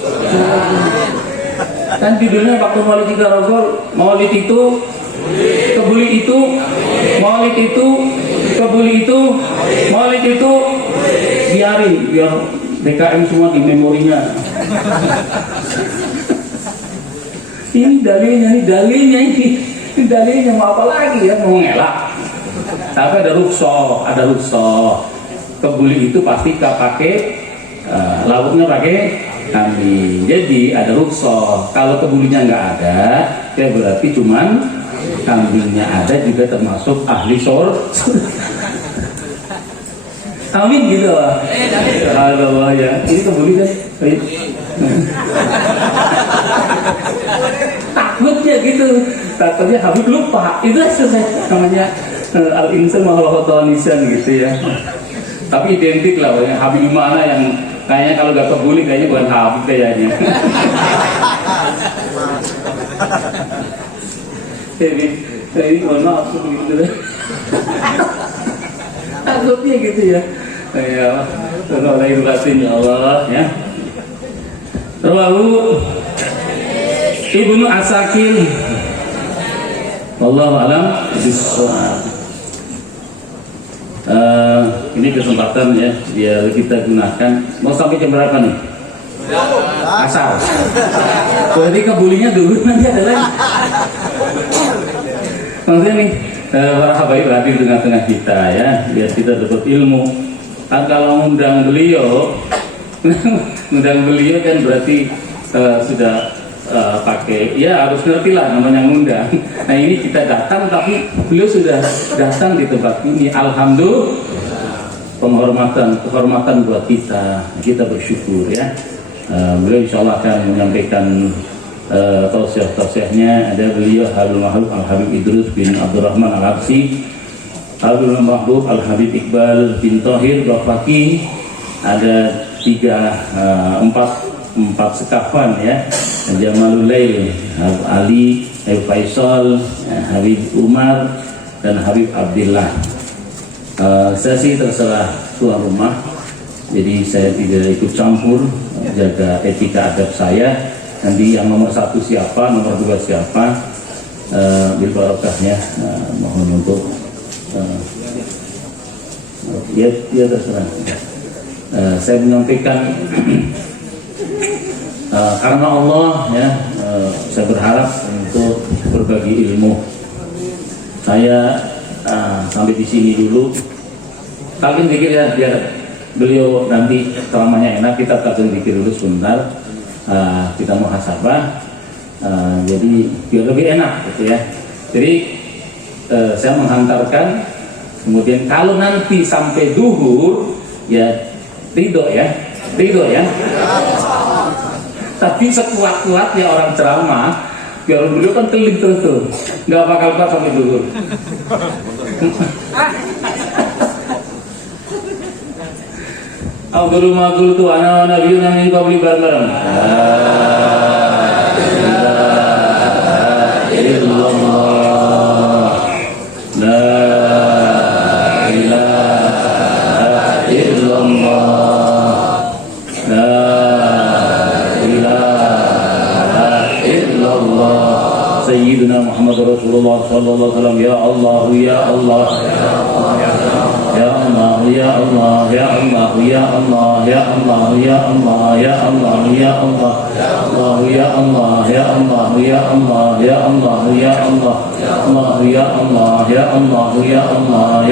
Kan judulnya waktu Maulid Tiga Rasul, Maulid itu, kebuli itu, Maulid itu, kebuli itu, Maulid itu, biarin biar DKM semua di memorinya. Ini dalilnya mau apa lagi ya, mau ngelak. Tapi ada ruksoh. Kebuli itu pasti pakai lauknya pakai kambing. Jadi ada ruksoh. Kalau kebulinya nggak ada, ya berarti cuman kambingnya ada, juga termasuk ahli surga. Amin gitu lah. Allah ya. Ini kebuli kan? Takutnya gitu. Takutnya Habib lupa. Itu namanya al-insan mahalakotonisan gitu ya. Tapi identik lah, yang Habib mana yang kayaknya kalau gak kebuli kayaknya bukan Habib kayaknya. Jadi mohon maaf begitu. Takutnya gitu ya. Ya, terlalu batin ya Allah ya. Lalu Ibnu Asakir, wallahu alam bishawab. Ini kesempatan ya biar kita gunakan. Mau sampai jam berapa nih? Asal. Jadi kebulinya dulu, nanti ada lagi. Maksudnya nih para habaib hadir tengah-tengah kita ya, biar kita dapat ilmu. Kan kalau undang beliau kan berarti sudah pakai, ya harus ngerti lah namanya ngundang. Nah ini kita datang tapi beliau sudah datang di tempat ini. Alhamdulillah, kehormatan buat kita bersyukur ya. Beliau insya Allah akan menyampaikan tausiah-tausiahnya. Ada beliau Habib Mahbub Al-Habib Idrus bin Abdurrahman Al-Habsi, Habib Mahbub Al-Habib Iqbal bin Tohir Bafaki. Ada empat sekafan ya, Jamalul Lail, Habib Ali, Habib Faisal, Habib Umar, dan Habib Abdillah. Saya sih terserah tuan rumah, jadi saya tidak ikut campur, jaga etika adab saya. Nanti yang nomor 1 siapa, nomor 2 siapa, bil barokahnya mohon untuk ya terserah. Saya menyampaikan karena Allah ya, saya berharap untuk berbagi ilmu. Saya sampai di sini dulu. Talqin dikir ya, biar beliau nanti ceramahnya enak, kita talqin dikir dulu sebentar. Kita muhasabah, jadi biar lebih enak gitu ya. Jadi saya menghantarkan, kemudian kalau nanti sampai duhur ya ridho ya. Tapi sekuat-kuatnya orang ceramah, biar beliau kan teling terus tuh, nggak bakal kuat sampai duhur. Abdul Magul tu ana nabiyuna min qabli bareng-bareng. Sayyidina Muhammad Rasulullah sallallahu alaihi wasallam. Ya Allah, ya Allah, ya Allah, ya Allah, ya Allah, ya Allah, ya Allah, ya Allah, ya Allah, ya Allah, ya Allah, ya Allah, ya Allah, ya Allah, ya Allah, Allah, ya Allah, ya Allah, ya Allah, ya Allah,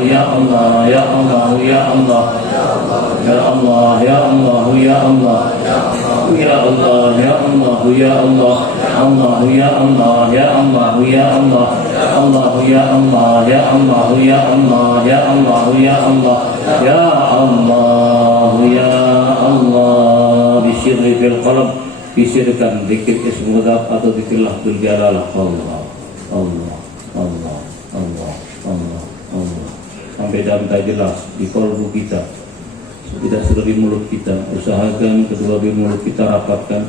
ya Allah, ya Allah, ya Allah, ya Allah, ya Allah, ya Allah, ya Allah, ya Allah, ya Allah, Allah, ya Allah, ya Allah, ya Allah, Allah, ya Allah, ya Allah, ya Allah, ya Allah, ya Allah, ya Allah, ya Allah, sirri fil qalb, bisirkan dikir ismudab atau dikir lafzul jalalah. Allah, Allah, Allah, Allah, Allah, Allah. Sampai dalam tak jelas di kalbu kita, tidak sudah di mulut kita. Usahakan kedua di mulut kita rapatkan,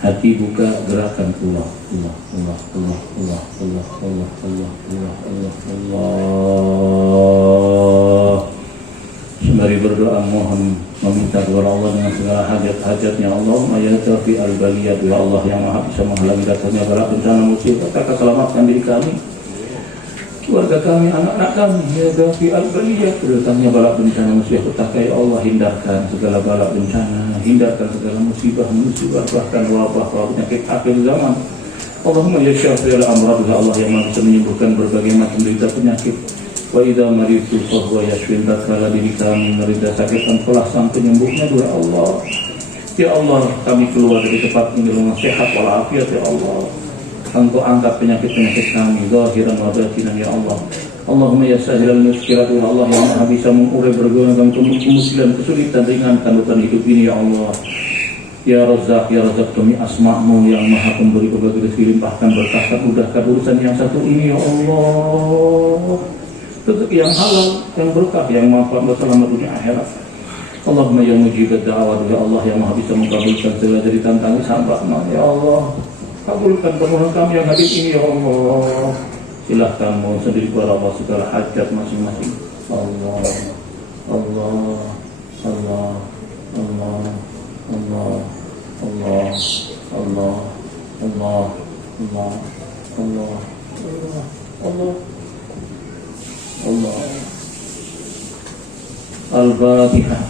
hati buka, gerakan Allah, Allah, Allah, Allah, Allah, Allah, Allah, Allah, Allah, Allah, Allah. Sembari berdoa mohon meminta kepada Allah dengan segala hajat-hajatnya. Allahumma ya Dafi al-baliyat, ya Allah yang maha bisa menghalangi datangnya bala bencana musibah, Kakak selamatkan diri kami, keluarga kami, anak-anak kami. Ya Dafi al-baliyat, datangnya bala bencana musibah, petaka ya Allah, hindarkan segala bala bencana, hindarkan segala musibah, bahkan wabah penyakit akhir zaman. Allahumma ya syafi'al amrad, ya Allah yang maha bisa menyembuhkan berbagai macam derita penyakit. Wa idza maritu fa huwa yashfin, tatkala diri kami menderita sakit engkaulah sang penyembuhnya. Ya Allah, ya Allah, kami keluar dari tempat ini dengan sehat walafiat. Ya Allah, Engkau angkat penyakit-penyakit kami zahiran wa batinan. Ya Allah, Allahumma ya sahilal muskilat, ya Allah yang maha bisa mengurai berbagai kemudian kesulitan, ringankan beban hidup ini. Ya Allah, ya Razzaq, ya Razzaq, demi asma'mu yang maha pemberi berbagai rezeki, limpahkan berkah, mudahkan urusan yang satu ini. Ya Allah, rezeki yang halal, yang berkah, yang manfaat buat selamat dunia akhirat. Allahumma ya mujibad da'awat, ya Allah yang maha bisa mengabulkan segala dari tantangan hamba-Mu. Ya Allah, kabulkan permohonan kami yang hadir ini. Ya Allah, silahkan mau sendiri kepada Allah segala hajat masing-masing. Allah, Allah, Allah, Allah, Allah, Allah, Allah, Allah, Allah, Allah, Allah, Allah. Al-Fatihah.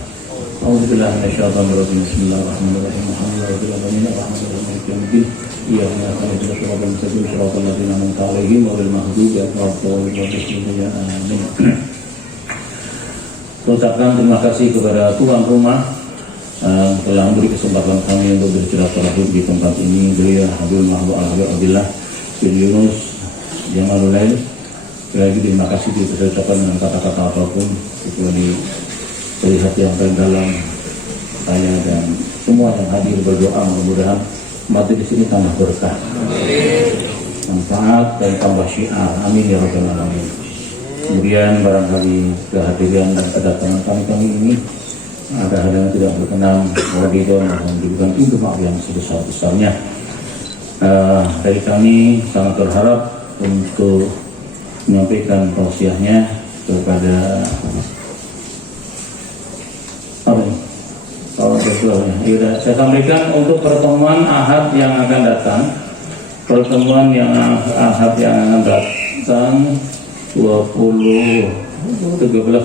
A'udzubillahi minasyaitonir rajim. Bismillahirrahmanirrahim. Alhamdulillahi rabbil alamin. Maliki yaumiddin. Iyyaka na'budu wa iyyaka nasta'in. Shiratal ladzina an'amta 'alaihim ghairil maghdubi 'alaihim waladdallin. Amin. Ucapkan terima kasih kepada tuan rumah telah memberi kesempatan kami untuk bersilaturahim di tempat ini. Beliau Habibul Mahbub Al-Habib bin Yunus Jamalulail. Lagi terima kasih bisa ucapkan dengan kata-kata apapun, kecuali melihat yang paling dalam saya dan semua yang hadir berdoa mudah-mudahan mati di sini tambah berkah, manfaat dan tambah syiar. Amin ya rabbal alamin. Kemudian barangkali kehadiran dan kedatangan kami ini ada hal yang tidak berkenan, mohon diberikan pintu maaf yang sebesar-besarnya. Dari kami sangat berharap untuk menyampaikan tausiahnya kepada saya sampaikan untuk pertemuan Ahad yang akan datang. Pertemuan yang Ahad yang akan datang 13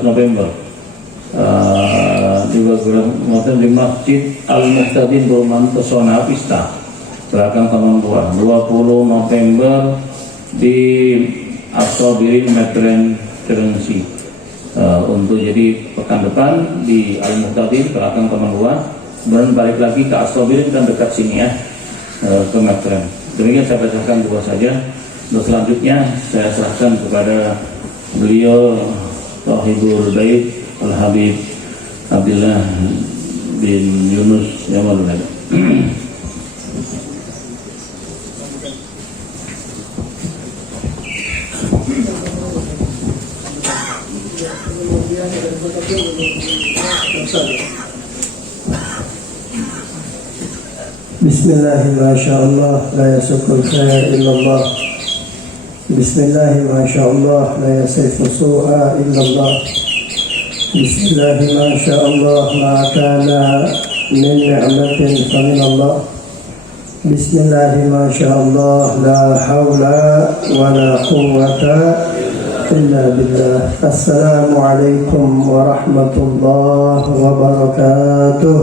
November di Masjid Al-Muhtadin Burman Pesona Pista belakang Taman Buah. 20 November di As-Sabirin Metren Cilengsi. Untuk jadi pekan depan di Al-Muhtadin belakang Taman Buah, kemudian balik lagi ke As-Sabirin kan dekat sini ya, ke Metren. Demikian saya bacakan dua saja. Untuk selanjutnya saya serahkan kepada beliau Sahibul Bait Al-Habib Abdullah bin Yunus Jamalulail. Bismillah, masyaallah, la yasukul khair illallah. Bismillah, masyaallah, la yasifu su'a illallah. Bismillah, masyaallah, ma kana min ni'matin fa min Allah. Bismillah, masyaallah, la hawla wa la quwwata illa billah. Assalamualaikum warahmatullahi wabarakatuh.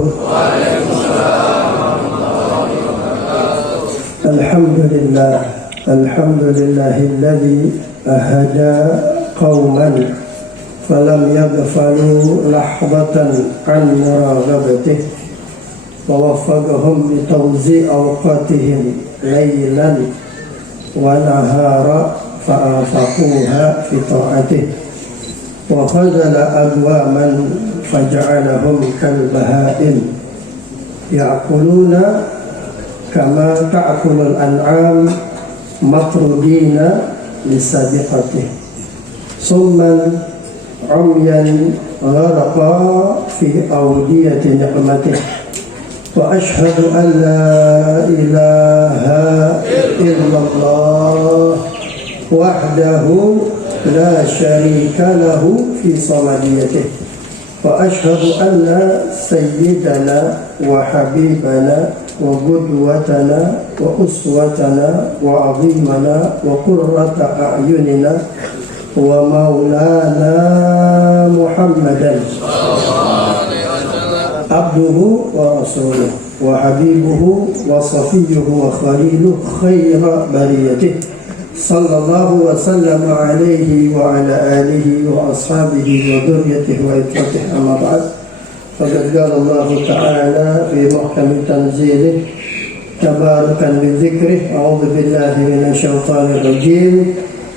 Alhamdulillah, alhamdulillahilladzi ahada qauman falam yaghfalu lahzatan an muraghabatih wa waffaqahum bi tawzi' awqatihim laylan wa nahara fa'afaquha fi ta'atih wa khazala aqwaman faj'alahum kal baha'im يأكلون كما تأكل الأنعام مطرودين لسابقته صما عميا غرقا في أودية نعمته وأشهد أن لا إله إلا الله وحده لا شريك له في صمديته وأشهد أن سيدنا وحبيبنا وقدوتنا وأسوتنا وعظيمنا وقرة أعيننا ومولانا محمدا عبده ورسوله وحبيبه وصفيه وخليله خير بريته صلى الله وسلم عليه وعلى آله وأصحابه وذريته وإخوته أما بعد فقد قال الله تعالى في محكم تنزيله تباركا بذكره أعوذ بالله من الشيطان الرجيم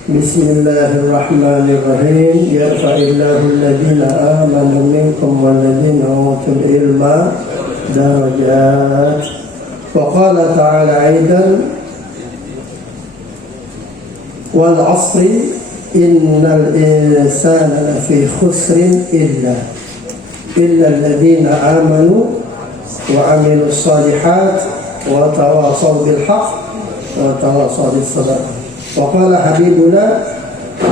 بسم الله الرحمن الرحيم يرفع الله الذين آمنوا منكم والذين أوتوا العلم درجات وقال تعالى أيضا والعصر إن الإنسان لفي خسر إلا الذين آمنوا وعملوا الصالحات وتواصوا بالحق وتواصوا بالصبر وقال حبيبنا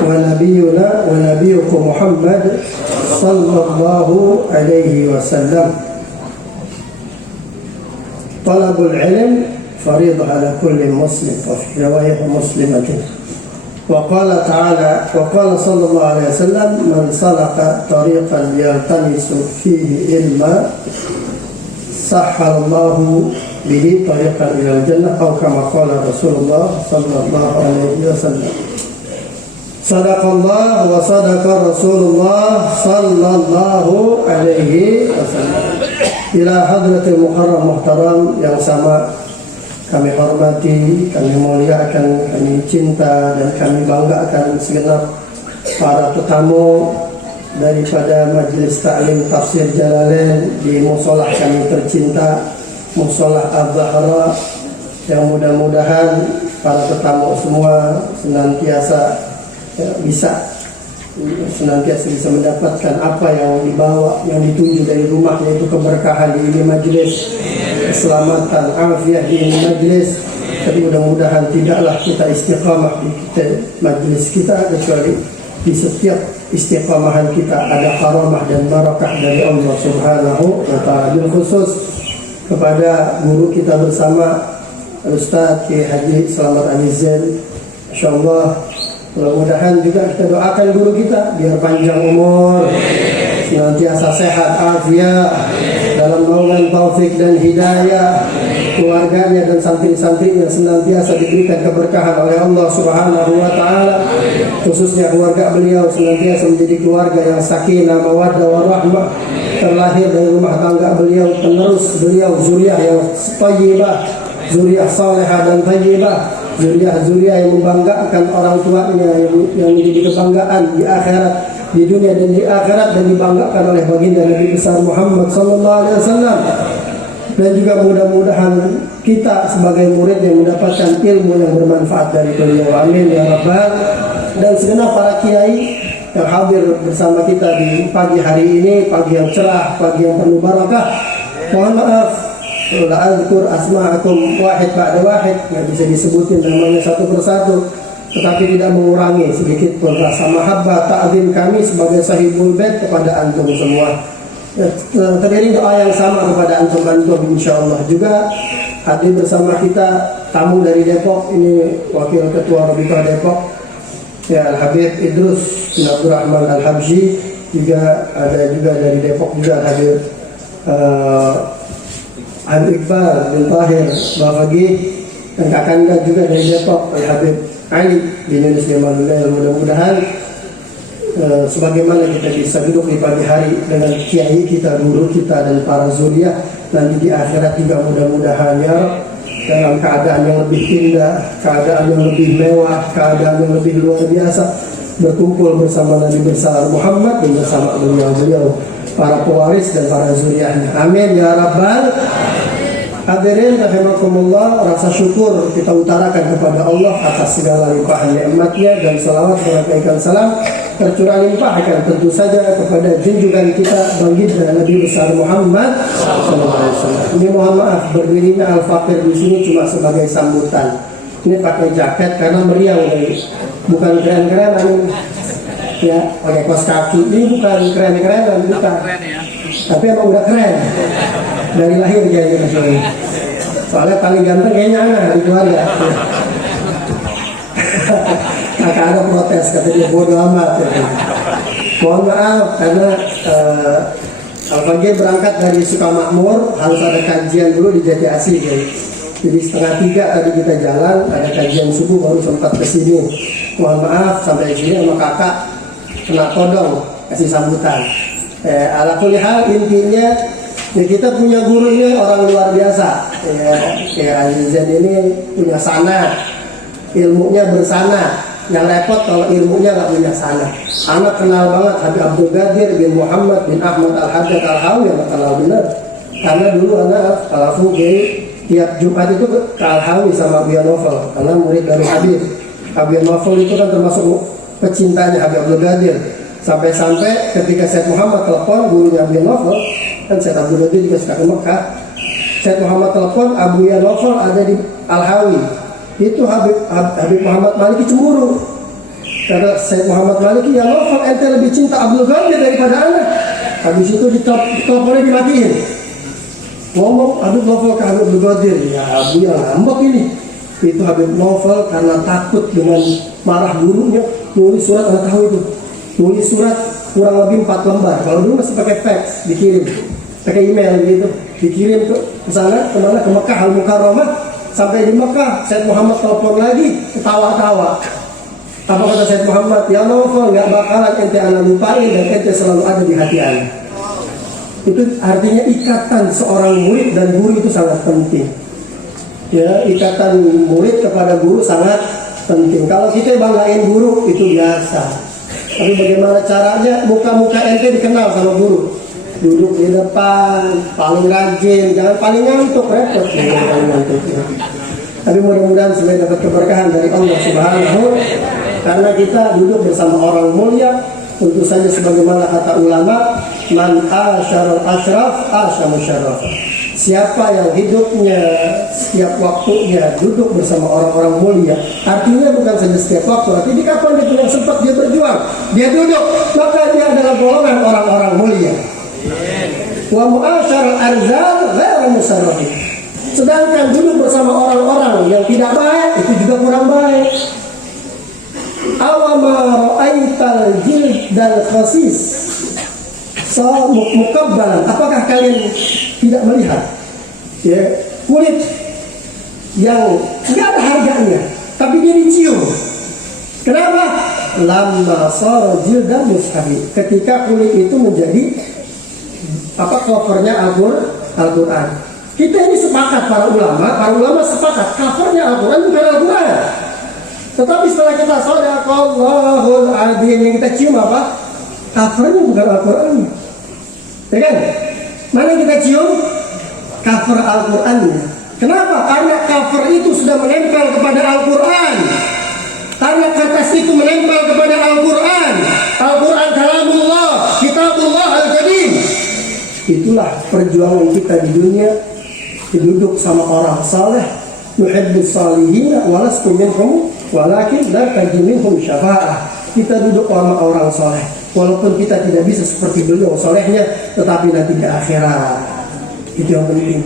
ونبينا ونبيكم محمد صلى الله عليه وسلم طلب العلم فريضة على كل مسلم وفي رواية مسلمة وقال تعالى وقال صلى الله عليه وسلم من سلك طريقا يلتمس فيه علما سهل الله به طريقا إلى الجنة أو كما قال رسول الله صلى الله عليه وسلم صدق الله وصدق رسول الله صلى الله عليه wasallam. Ila hadratil mukarram muhtaram yang sama kami hormati, kami muliakan, kami cinta dan kami banggakan segenap para tetamu daripada Majelis Ta'lim Tafsir Jalalain di musolah kami tercinta, Musolah Az-Zahra, yang mudah-mudahan para tetamu semua senantiasa bisa mendapatkan apa yang dibawa, yang dituju dari rumah, yaitu keberkahan di ini majelis, keselamatan, afiah di ini majelis. Tapi mudah-mudahan tidaklah kita istiqamah di majelis kita, kecuali di setiap istiqamahan kita ada karamah dan barakah dari Allah Subhanahu wa Ta'ala. Bil khusus kepada guru kita bersama Ustaz Kiai Haji Selamat Alizal, insyaallah mudah-mudahan juga kita doakan guru kita biar panjang umur, senantiasa sehat afiat, dalam naungan taufik dan hidayah, keluarganya dan santri-santrinya senantiasa diberikan keberkahan oleh Allah Subhanahu wa Ta'ala, khususnya keluarga beliau senantiasa menjadi keluarga yang sakinah, mawaddah, warahmah, terlahir dari rumah tangga beliau, penerus beliau zuriat yang thayyibah, zuriat salihah dan thayyibah, zuriat yang membanggakan orang tuanya, yang menjadi kebanggaan di akhirat, di dunia dan di akhirat, dan dibanggakan oleh baginda Nabi besar Muhammad sallallahu alaihi wasallam. Dan juga mudah-mudahan kita sebagai murid yang mendapatkan ilmu yang bermanfaat dari beliau, amin ya rabbal. Dan segenap para kiai yang hadir bersama kita di pagi hari ini, pagi yang cerah, pagi yang penuh barakah. Mohon maaf la azkur asma'akum wahid ba'da wahid, nggak bisa disebutin namanya satu persatu, tetapi tidak mengurangi sedikit pun rasa mahabbah ta'zim kami sebagai sahibul bait kepada antum semua. Terdiri doa yang sama kepada antum insyaallah. Juga hadir bersama kita tamu dari Depok, ini wakil ketua Rabitah Depok ya, Al-Habib Idrus bin Abdurrahman Al-Habsyi, juga ada juga dari Depok juga hadir Habib Iqbal bin Tahir Bafagi, dan kakanda juga dari Depok Al-Habib Ali bin Yunus Jamalullah. Mudah-mudahan sebagaimana kita bisa duduk di pagi hari dengan kiai kita, guru kita dan para zuriat, nanti di akhirat juga mudah-mudahan ya dalam keadaan yang lebih indah, keadaan yang lebih mewah, keadaan yang lebih luar biasa, berkumpul bersama Nabi besar Muhammad dan bersama beliau-beliau, para pewaris dan para zuriatnya. Amin ya rabbal Hadirin rahimakumullah, rasa syukur kita utarakan kepada Allah atas segala limpahan nikmatnya, dan salawat dan salam tercurah limpahkan tentu saja kepada junjungan kita baginda Nabi besar Muhammad SAW. Ini mohon maaf berdirinya Al-Fakir di sini cuma sebagai sambutan. Ini pakai jaket karena meriang dari, bukan keren-kerenan ya, pakai kaos kaki. Ini bukan keren-kerenan, bukan. Tapi emang udah keren dari lahir kayaknya. Soalnya paling ganteng kayaknya anak di keluarga. Kakak ada protes, kata dia bodoh amat ya. Mohon maaf karena Al-Fakir berangkat dari Sukamakmur, harus ada kajian dulu di Jati Asih ya. Jadi 2:30 tadi kita jalan, ada kajian subuh baru sempat kesini. Mohon maaf sampai sini sama kakak kena todong kasih sambutan. Ala kulli hal, intinya ya kita punya guru ini orang luar biasa ya, kayak Azizan ini punya sana, ilmunya bersana. Yang repot kalau ilmunya nggak punya sana. Anak kenal banget Habib Abdul Qadir bin Muhammad bin Ahmad Al-Haddad Al-Hawi, yang kenal benar karena dulu anak kalau tiap Jumat itu ke Al-Hawi sama Abiya Novel karena murid dari Habib. Abiya Novel itu kan termasuk pecintanya Habib Abdul Qadir. Sampai-sampai ketika Syed Muhammad telepon gurunya Abiya Novel, kan Syed Abdul Qadir juga suka ke Mekah. Syed Muhammad telepon Abiya Novel ada di Al-Hawi. Itu Habib Muhammad Maliki cemburu. Karena Syed Muhammad Maliki, ya Novel ente lebih cinta Abdul Qadir daripada anak. Habis itu diteleponnya dimatiin. Ngomong Habib Novel ke Habib Abdul Qadir, ya Abu yang ngambek ini. Itu Habib Novel karena takut dengan marah gurunya, nulis surat, nggak tahu itu. Nulis surat kurang lebih 4 lembar. Kalau dulu masih pakai fax, dikirim, pakai email gitu, dikirim ke sana, kemana, ke Mekah Al Mukarramah. Sampai di Mekah, Syed Muhammad telepon lagi, ketawa-tawa. Apa kata Syed Muhammad? Ya Novel, nggak bakalan ente anak lupain dan ente selalu ada di hati anak. Itu artinya ikatan seorang murid dan guru itu sangat penting. Ya, ikatan murid kepada guru sangat penting. Kalau kita banggain guru itu biasa. Tapi bagaimana caranya muka-muka ente dikenal sama guru? Duduk di depan, paling rajin, jangan paling ngantuk, repot ya, paling ngantuk ya. Tapi mudah-mudahan semoga dapat keberkahan dari Allah Subhanahu, karena kita duduk bersama orang mulia. Tentu saja sebagaimana kata ulama, man asyarul asyraf asyamu syaraf. Siapa yang hidupnya setiap waktunya duduk bersama orang-orang mulia, artinya bukan saja setiap waktu, artinya kapan dia punya sempat dia berjuang, dia duduk, maka dia adalah golongan orang-orang mulia. Wa mu'asyarul arzal ghairu musarrafin. Sedangkan duduk bersama orang-orang yang tidak baik itu juga kurang baik. Awama ra'aital jildal khasis mukabbalan. Apakah kalian tidak melihat ya, kulit yang tidak ada harganya tapi dia dicium? Kenapa? Lamma sara jildan mushafi. Ketika kulit itu menjadi covernya Al-Quran. Kita ini sepakat, para ulama sepakat covernya Al-Quran bukan Al-Quran. Tetapi setelah kita shadaqallahul adzim, yang kita cium apa? Covernya bukan Al-Quran. Ya kan? Mana yang kita cium? Cover Al-Qurannya. Kenapa? Karena cover itu sudah menempel kepada Al-Quran. Karena kertas itu menempel kepada Al-Quran. Al-Quran kalamullah, kitabullah al-karim. Itulah perjuangan kita di dunia. Duduk sama orang saleh, nuhibbus salihin walastu minhum walakin la tajidu minhum syafa'ah. Kita duduk sama orang saleh, walaupun kita tidak bisa seperti beliau salehnya, tetapi nanti di akhirat itu yang penting.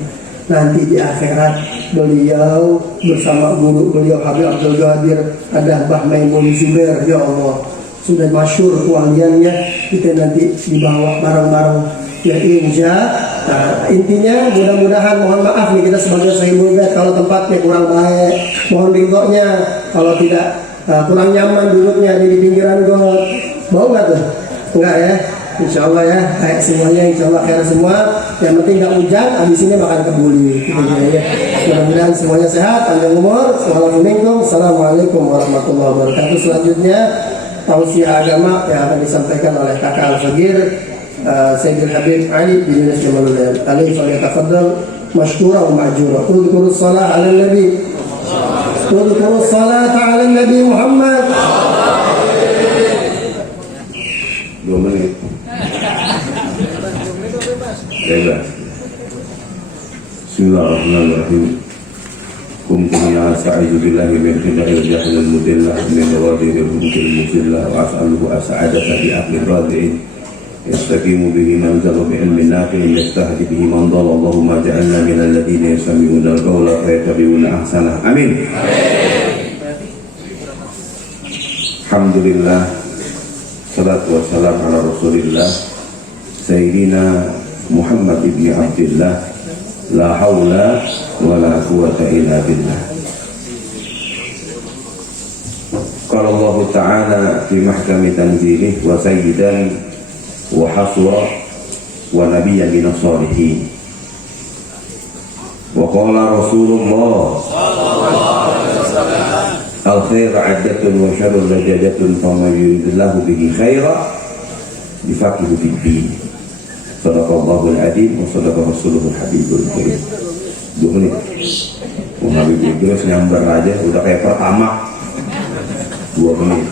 Nanti di akhirat beliau bersama guru beliau Habib Abdul Qadir, ada Mbah Maimun Zubair. Ya Allah, sudah masyhur keahliannya, kita nanti dibawa bareng-bareng. Ya insya. Nah, intinya mudah-mudahan, mohon maaf nih kita sebagai sahibul bait kalau tempatnya kurang baik, mohon ridhonya. Kalau tidak kurang nyaman duduknya di pinggiran got, mau nggak tuh? Enggak ya? Insya Allah ya, kayak semuanya insya Allah khair semua. Yang penting nggak hujan, habis ini makan kebuli. Ya. Mudah-mudahan semuanya sehat, panjang umur. Assalamualaikum warahmatullahi wabarakatuh. Selanjutnya tausiah agama yang akan disampaikan oleh Kakak Al-Fakir Sayyidul Habib Ali bin Yunus Jamaludin. Alaihi wa sallam. مشكورة ومأجورة. اذكروا الصلاة على النبي، اذكروا الصلاة على النبي محمد. 2 menit. Bebas. Bismillahirrahmanirrahim. Kumtunya asta'izu billahi min khida'il jahil mudillah min radiril mungkil muzillah wa as'aluhu as'adaka bi akhir radi'in yastaqimu bihi man zaba bi ilmin nafi'in yastahdi bihi man dhala. Allahumma ja'alna minal ladhina yastami'una al-qawla wa yattabi'una ahsanah. Amin. Alhamdulillah, salatu wassalam ala rasulillah Sayyidina Muhammad ibn Abdillah, la hawla wa la quwwata illa billah. Qala Allah Ta'ala fi mahkami tanzilih wa sayyidan wa hasura wa nabiyyan min as-salihin. Wa qala Rasulullah al-khair addatun wa syarrun lajajatun faman yuridillahu bihi khaira yufaqihu fid din. Sadaqallahul adzim wa sadaqa rasuluhul habibul karim. 2 menit. Habib Idris nyambar aja udah kayak pertama 2 menit.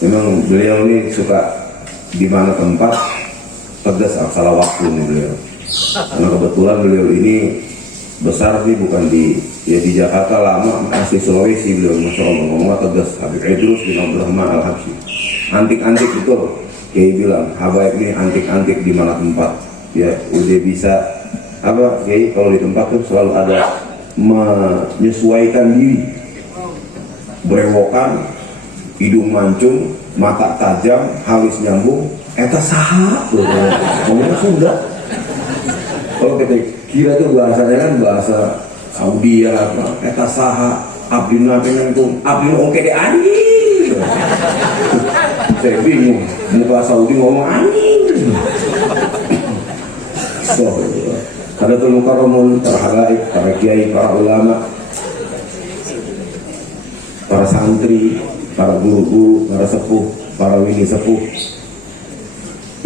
Memang beliau ini suka di mana tempat tegas salah waktu nih beliau. Karena kebetulan beliau ini besar nih bukan di Jakarta, lama asli Sulawesi beliau, masya Allah ngomong tegas. Habib Idris bin Abdurrahman Al-Habsyi, antik-antik itu Kiai bilang, habaib ini antik-antik di mana tempat. Ya udah bisa apa Kiai kalau di tempat tuh selalu ada menyesuaikan diri, berewokan, hidung mancung, mata tajam, halus nyambung, eta saha tuh ngomongnya Sunda. Kalau kita kira tuh bahasanya kan bahasa Saudi ya apa, eta saha abdi napenang tuh abdi oke deh anjing. Saya bingung, muka Saudi ngomong anjing. So, ada tuh mukarramun, para habaib, para kiai, para ulama, para santri, para guru-guru, para sepuh, para wini sepuh,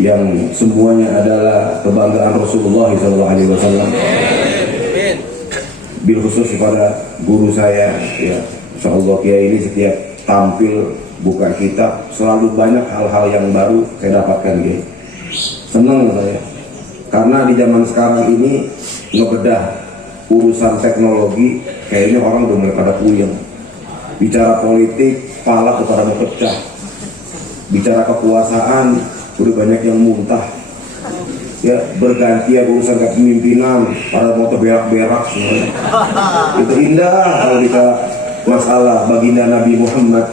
yang semuanya adalah kebanggaan Rasulullah SAW. Bil khusus kepada guru saya, ya, insyaallah kiai ini setiap tampil buka kitab selalu banyak hal-hal yang baru saya dapatkan, Kiai. Senang saya, karena di zaman sekarang ini ngebedah urusan teknologi kayaknya orang udah mulai pada puyeng. Bicara politik, pala kepada mau pecah. Bicara kekuasaan, udah banyak yang muntah. Ya berganti ya urusan kepemimpinan, pada mau terberak-berak semuanya. Itu indah kalau kita masalah baginda Nabi Muhammad.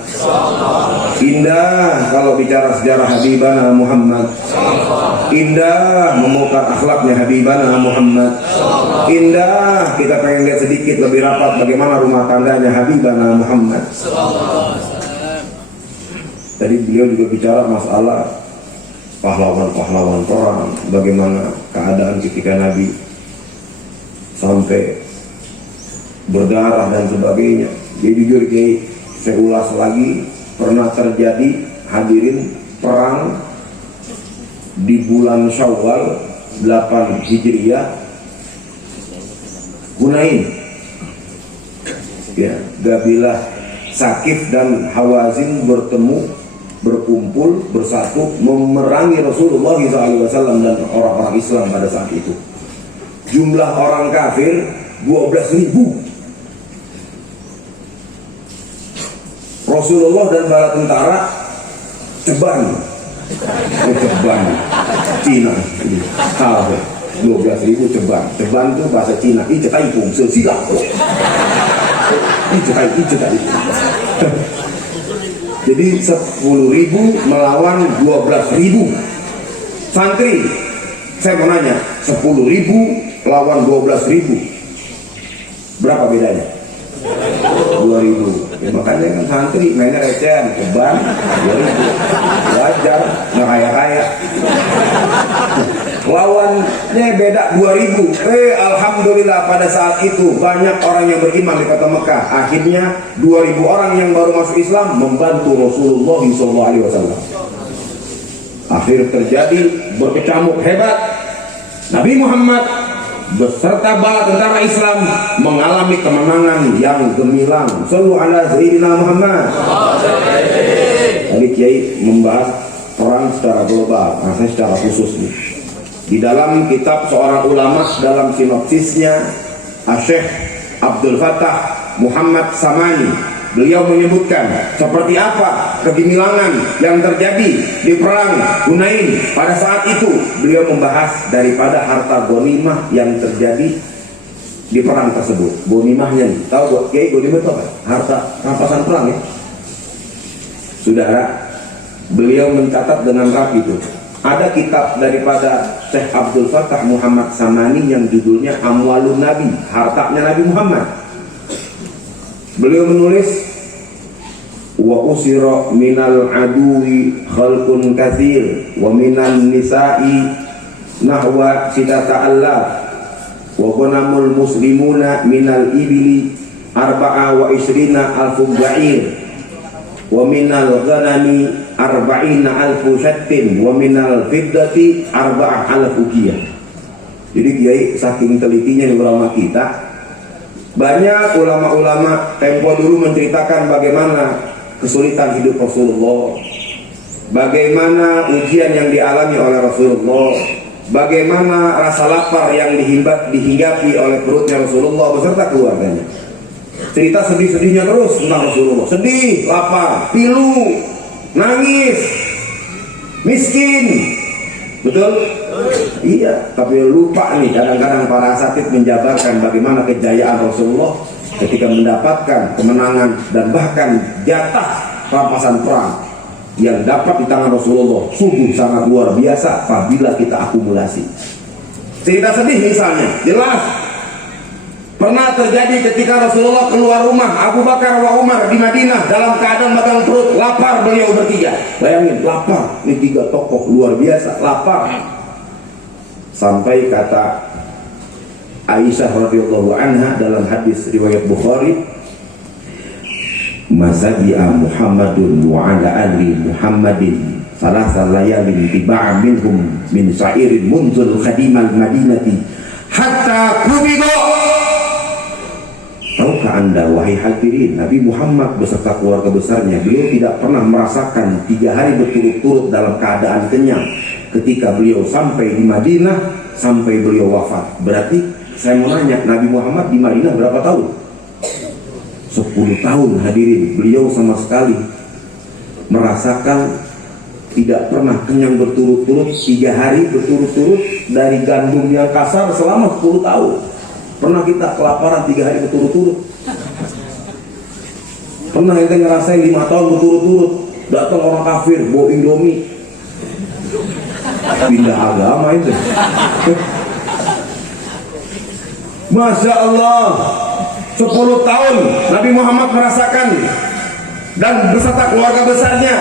Indah kalau bicara sejarah Habibana Muhammad. Indah memuka akhlaknya Habibana Muhammad. Indah kita pengen lihat sedikit lebih rapat bagaimana rumah tangganya Habibana Muhammad. Tadi beliau juga bicara masalah pahlawan-pahlawan perang, bagaimana keadaan ketika Nabi sampai berdarah dan sebagainya. Jadi jujur Kiai, saya ulas lagi, pernah terjadi hadirin perang di bulan Syawal 8 Hijriah, Hunain. Ya, Gabilah, Sakif dan Hawazin bertemu, berkumpul, bersatu memerangi Rasulullah SAW dan orang-orang Islam pada saat itu. Jumlah orang kafir 12.000. Rasulullah dan bala tentara ceban, Cina, kalah 12.000 ceban. Ceban itu bahasa Cina, icetaipung, sesilah. Icetai. Jadi 10.000 melawan 12.000 santri. Saya mau nanya, 10.000 lawan 12.000, berapa bedanya? 2.000. Ya, makanya kan santri mainnya recehan, ceban 2.000, wajar, nggak kaya-kaya. Lawannya beda 2.000. Alhamdulillah pada saat itu banyak orang yang beriman di kota Mekah. Akhirnya 2.000 orang yang baru masuk Islam membantu Rasulullah SAW. Akhir terjadi berkecamuk hebat. Nabi Muhammad beserta bala tentara Islam mengalami kemenangan yang gemilang. Shallu ala sayyidina Muhammad. Tadi Kiai membahas perang secara global, nah saya secara khusus nih. Di dalam kitab seorang ulama dalam sinopsisnya, Syekh Abdul Fattah Muhammad Samani, beliau menyebutkan seperti apa kegemilangan yang terjadi di perang Hunain pada saat itu. Beliau membahas daripada harta ghanimah yang terjadi di perang tersebut. Ghanimahnya nih, tahu Kiai ghanimah itu apa? Harta rampasan perang ya. Saudara, beliau mencatat dengan rapi itu. Ada kitab daripada Syekh Abdul Fattah Muhammad Samani yang judulnya Amwalun Nabi, hartanya Nabi Muhammad. Beliau menulis, wa usira minal aduwi khalqun katsir wa minan nisa'i nahwa sitata allaf wa qanamul muslimuna minal ibli arba'a wa isrina alfu ba'ir wa minal ghanami arba'ina alfu syattin wa minal fiddati arba'a alfu qiyah. Jadi Kiai saking telitinya ulama kita, banyak ulama-ulama tempo dulu menceritakan bagaimana kesulitan hidup Rasulullah, bagaimana ujian yang dialami oleh Rasulullah, bagaimana rasa lapar yang dihinggapi oleh perutnya Rasulullah beserta keluarganya. Cerita sedih-sedihnya terus tentang Rasulullah. Sedih, lapar, pilu, nangis, miskin. Betul? Iya, tapi lupa nih kadang-kadang para asatid menjabarkan bagaimana kejayaan Rasulullah ketika mendapatkan kemenangan dan bahkan jatah rampasan perang yang dapat di tangan Rasulullah. Sungguh sangat luar biasa apabila kita akumulasi. Cerita sedih misalnya, jelas pernah terjadi ketika Rasulullah keluar rumah, Abu Bakar wa Umar di Madinah dalam keadaan megang perut, lapar beliau bertiga. Bayangin, lapar, ini tiga tokoh luar biasa, lapar. Sampai kata Aisyah radhiyallahu anha dalam hadis riwayat Bukhari, "Masabi'a Muhammadun wa ala ali Muhammadin salasa layalin tiba'a minhum min sa'irin munzul khadimal madinati hatta kubido." Tahukah Anda wahai hadirin, Nabi Muhammad beserta keluarga besarnya, beliau tidak pernah merasakan 3 hari berturut-turut dalam keadaan kenyang ketika beliau sampai di Madinah sampai beliau wafat. Berarti saya mau nanya, Nabi Muhammad di Madinah berapa tahun? 10 tahun hadirin. Beliau sama sekali merasakan tidak pernah kenyang berturut-turut 3 hari berturut-turut dari gandum yang kasar selama 10 tahun. Pernah kita kelaparan 3 hari berturut-turut? Pernah kita ngerasain 5 tahun berturut-turut datang orang kafir bawa Indomie, pindah agama itu? Masya Allah, 10 tahun Nabi Muhammad merasakan dan beserta keluarga besarnya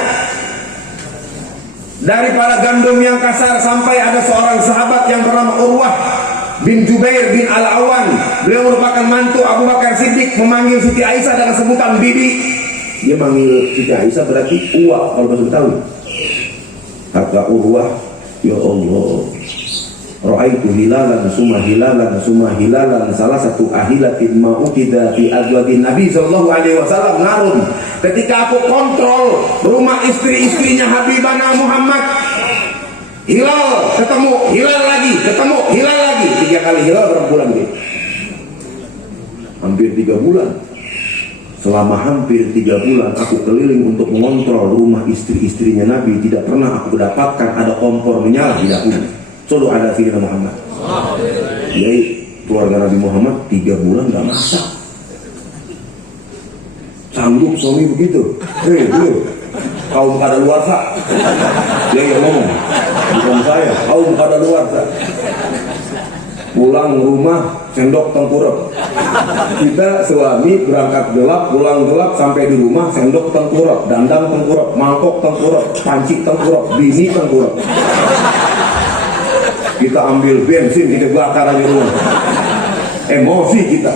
dari para gandum yang kasar sampai ada seorang sahabat yang bernama Urwah bin Jubair bin Al-Awan. Beliau merupakan mantu Abu Bakar Siddiq, memanggil Siti Aisyah dengan sebutan bibi. Dia manggil Siti Aisyah berarti Uwa kalau bahasa Betawi. Kata Urwah, ya Allah, ra'aitu hilalan summa hilalan salah satu ahilatin ma'ukida fi azwajin Nabi sallallahu alaihi wasallam narun. Ketika aku kontrol rumah istri-istrinya Habibana Muhammad, hilal ketemu, hilal lagi, ketemu, hilal lagi, 3 kali hilal berapa bulan dia? Hampir 3 bulan. Selama hampir 3 bulan aku keliling untuk mengontrol rumah istri-istrinya Nabi. Tidak pernah aku dapatkan ada kompor menyala di dapur. Solo ada Sayyidina Muhammad. Jadi keluarga Nabi Muhammad 3 bulan gak masak. Sanggup suami begitu? Dulu kaum pada luar sa. Dia yang ngomong, bukan saya. Kaum pada luar sa. Pulang rumah sendok tengkurap. Kita suami berangkat gelap, pulang gelap, sampai di rumah sendok tengkurap, dandang tengkurap, mangkok tengkurap, panci tengkurap, bini tengkurap. Kita ambil bensin, kita bakar aja rumah. Emosi kita.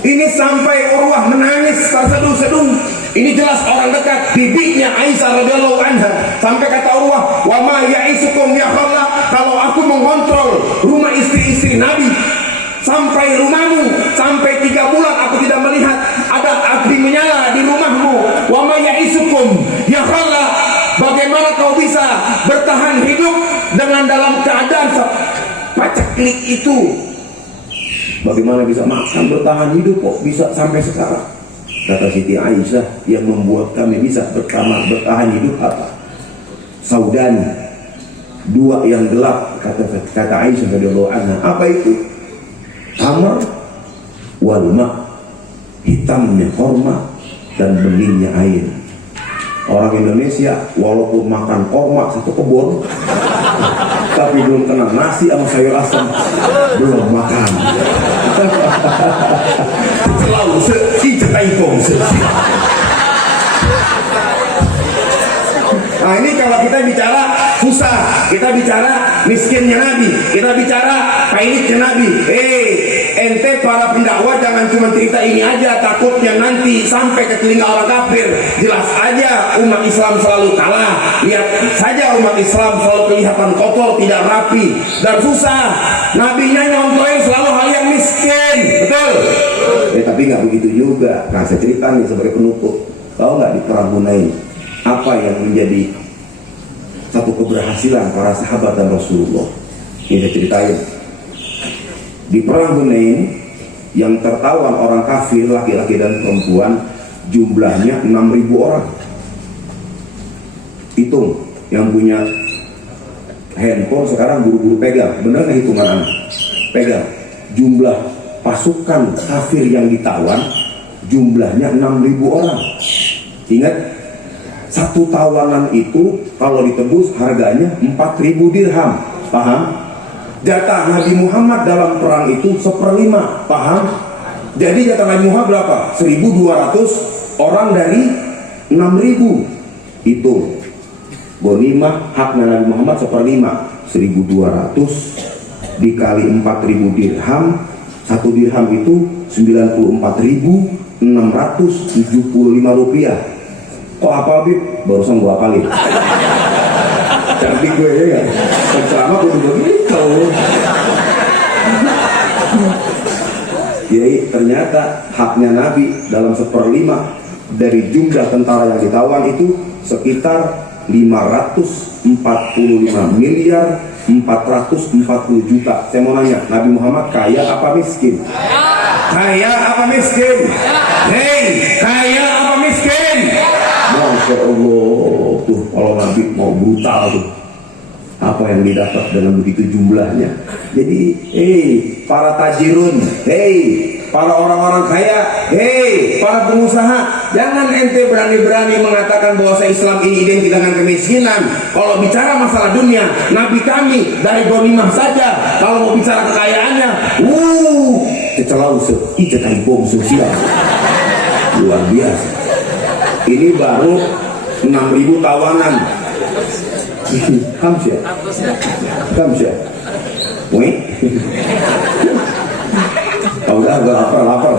Ini sampai Urwah menangis terseduh-seduh. Ini jelas orang dekat, bibinya Aisyah radhiyallahu anha. Sampai kata Urwah, wa ma ya'isukum ya khallah, kalau aku mengontrol rumah istri-istri Nabi, sampai rumahmu, sampai 3 bulan aku tidak melihat ada api menyala di rumahmu. Wa ma ya'isukum ya khala, bagaimana kau bisa bertahan hidup dengan dalam keadaan paceklik itu? Bagaimana bisa makan bertahan hidup kok bisa sampai sekarang? Kata Siti Aisyah, yang membuat kami bisa bertahan hidup apa? Saudani, 2 yang gelap, kata Aisyah radhiyallahu anha. Apa itu? Tamar wal ma, hitamnya korma dan beningnya air. Orang Indonesia walaupun makan korma 1 kebun tapi belum kena nasi sama sayur asam, belum makan. Selalu seitaipong. Nah ini kalau kita bicara susah, kita bicara miskinnya Nabi, kita bicara pahitnya Nabi. Ente para pendakwah jangan cuma cerita ini aja, takutnya nanti sampai ke telinga orang kafir. Jelas aja umat Islam selalu kalah. Lihat saja umat Islam selalu kelihatan kotor, tidak rapi dan susah. Nabinya nyontohin selalu hal yang miskin, betul? Tapi nggak begitu juga. Nah saya cerita nih sebagai penutup. Tahu nggak di perang Hunain apa yang menjadi satu keberhasilan para sahabat dan Rasulullah? Ini saya ceritain. Di perang Hunain yang tertawan orang kafir laki-laki dan perempuan jumlahnya 6.000 orang. Hitung, yang punya handphone sekarang buru-buru pegang, bener nggak hitungan anak? Pegang. Jumlah pasukan kafir yang ditawan jumlahnya 6.000 orang. Ingat, 1 tawanan itu kalau ditebus harganya 4.000 dirham, paham? Jatah Nabi Muhammad dalam perang itu 1/5, paham? Jadi jatah Nabi Muhammad berapa? 1.200 orang dari 6.000. Itu Ghanimah haknya Nabi Muhammad 1/5, 1.200 dikali 4.000 dirham. 1 dirham itu 94.675 rupiah. Kok apa Bib? Barusan gua apalin. Cantik gue ya. Selama gue begitu. Jadi ternyata haknya Nabi dalam 1/5 dari jumlah tentara yang ditawan itu sekitar 545 miliar 440 juta. Saya mau nanya, Nabi Muhammad kaya apa miskin? Kaya apa miskin? Hei, kaya apa miskin? Masya Allah, tuh kalau Nabi mau brutal tuh, apa yang didapat dengan begitu jumlahnya. Jadi, para tajirun, para orang-orang kaya, para pengusaha, jangan ente berani-berani mengatakan bahwa Islam ini identik dengan kemiskinan. Kalau bicara masalah dunia, Nabi kami dari Ghanimah saja. Kalau mau bicara kekayaannya, kecelau seijatan bom sosial, luar biasa. Ini baru 6.000 tawanan. Kamsia. Wih. Kalau udah agak lapar.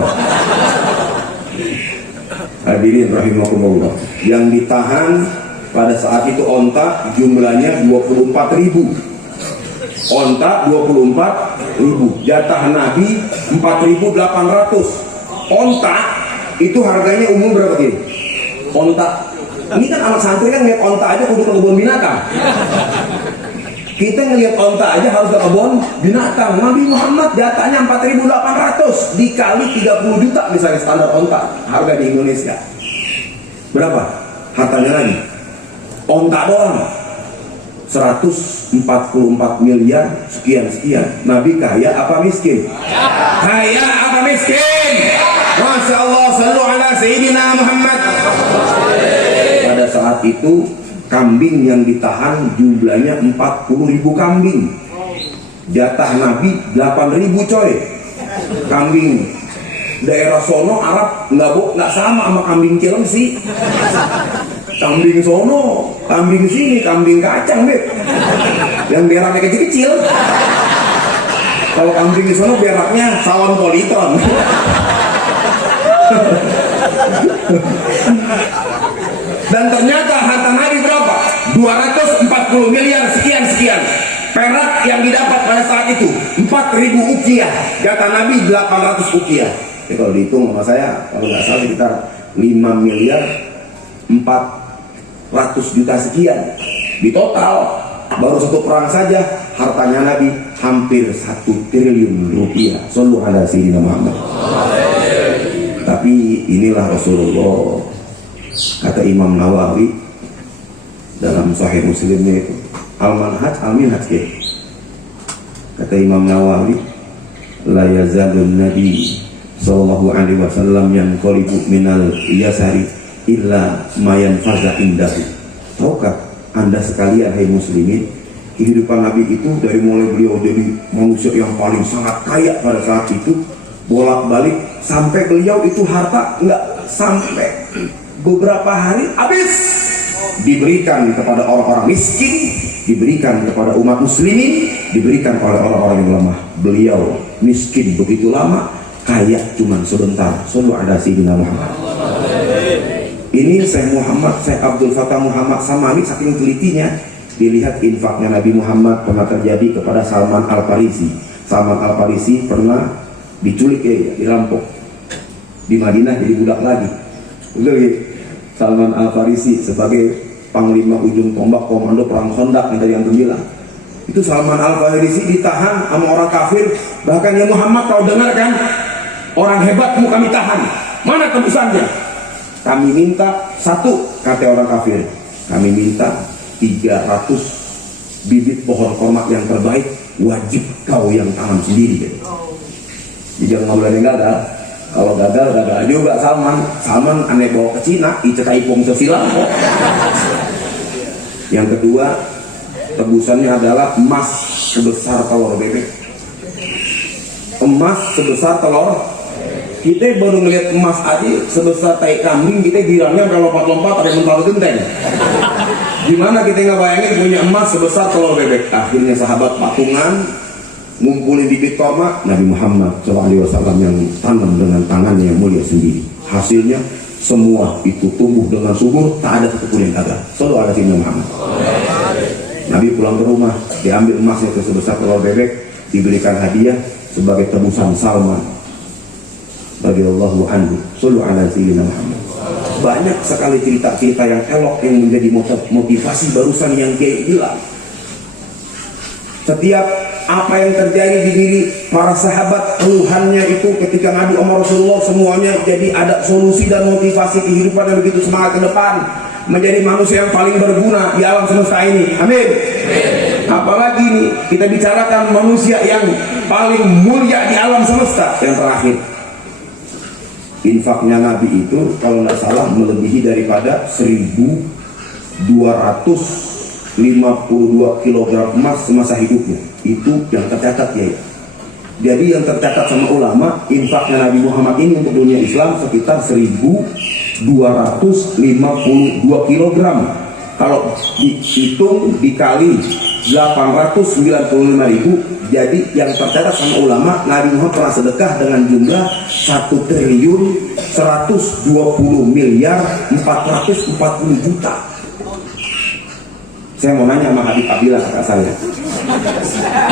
Hadirin rahimakumullah. Yang ditahan pada saat itu onta jumlahnya 24.000. Onta 24.000. Jatah Nabi 4.800. Onta itu harganya umum berapa gini? Onta. Ini kan anak santri kan ngeliat onta aja kudu ke kebun binatang. Kita ngelihat onta aja harus ke kebun binatang. Nabi Muhammad jatahnya 4.800 dikali 30 juta misalnya standar onta harga di Indonesia. Berapa hartanya lagi? Onta doang 144 miliar sekian. Nabi kaya apa miskin? Kaya apa miskin? Masya Allah, sallu ala Sayyidina Muhammad. Pada saat itu kambing yang ditahan jumlahnya 40.000 kambing. Jatah Nabi 8.000 coy. Kambing daerah sono Arab nggak sama kambing Cilengsi. Kambing sono, kambing sini, kambing kacang deh. Yang beraknya kecil-kecil. Kalau kambing di sono beraknya sawan politon. Dan ternyata harta Nabi berapa? 240 miliar sekian. perak yang didapat pada saat itu 4.000 ukiah, kata Nabi 800 ukiah. Ya, kalau dihitung sama saya, kalau nggak salah sekitar 5 miliar 400 juta sekian. Di total baru satu perang saja hartanya Nabi hampir 1 triliun rupiah. Shallu ala sayyidina Muhammad. Tapi inilah Rasulullah, kata Imam Nawawi dalam Sahih Muslimnya itu, Al-Manhaj Al-Minhaj, kata Imam Nawawi, la yazalun Nabi sallallahu alaihi wasallam yanqalibu minal yasari illa ma yanfaza indahu. Tahukah Anda sekalian, hai muslimin, kehidupan Nabi itu dari mulai beliau jadi manusia yang paling sangat kaya pada saat itu, bolak-balik sampai beliau itu harta nggak sampai beberapa hari habis, diberikan kepada orang-orang miskin, diberikan kepada umat muslimin, diberikan oleh orang-orang yang lemah. Beliau miskin begitu lama, kaya cuma sebentar. Sallu ala sayyidina Muhammad. Ini Syekh Abdul Fattah Muhammad Samani saking telitinya dilihat infaknya Nabi Muhammad pernah terjadi kepada Salman Al-Farisi. Salman Al-Farisi pernah diculik, dirampok di Madinah, jadi budak lagi. Betul ya? Salman Al-Farisi sebagai panglima ujung tombak komando perang Khandaq yang tadi yang bilang. Itu Salman Al-Farisi ditahan sama orang kafir. Bahkan ya Muhammad, kau dengar kan? Orang hebatmu kami tahan. Mana tebusannya? Kami minta satu, kata orang kafir. Kami minta 300 bibit pohon korma yang terbaik, wajib kau yang tanam sendiri. Jadi jangan ngobrol yang gagal. Kalau gagal juga Salman aneh bawa ke Cina, icekai pong sesilang kok. Yang kedua, tebusannya adalah emas sebesar telur bebek. Emas sebesar telur. Kita baru ngeliat emas aja sebesar tai kambing, kita girangnya kalau lompat-lompat ada mental genteng. Gimana kita nggak bayangin punya emas sebesar telur bebek? Akhirnya sahabat patungan ngumpulin bibit korma, Nabi Muhammad SAW yang tanam dengan tangannya yang mulia sendiri. Hasilnya semua itu tumbuh dengan subur, tak ada satupun yang gagal. Sallu ala sayyidina Muhammad. Nabi pulang ke rumah, diambil emasnya itu sebesar telur bebek, diberikan hadiah sebagai tebusan Salman radhiyallahu anhu. Sallu ala sayyidina Muhammad. Banyak sekali cerita-cerita yang elok yang menjadi motivasi barusan yang Kiai bilang. Setiap apa yang terjadi di diri para sahabat, keluhannya itu ketika Nabi Muhammad Rasulullah, semuanya jadi ada solusi dan motivasi kehidupan yang begitu semangat ke depan, menjadi manusia yang paling berguna di alam semesta ini. Amin. Apalagi ini kita bicarakan manusia yang paling mulia di alam semesta. Yang terakhir, infaknya Nabi itu kalau nggak salah melebihi daripada 1.252 kg emas semasa hidupnya. Itu yang tercatat ya. Jadi yang tercatat sama ulama, infaknya Nabi Muhammad ini untuk dunia Islam sekitar 1.252 kg. Kalau dihitung dikali 895.000, jadi yang tercatat sama ulama, Nabi Muhammad pernah sedekah dengan jumlah 1.120.440 juta. Saya mau nanya sama Habib Abdillah, kakak saya,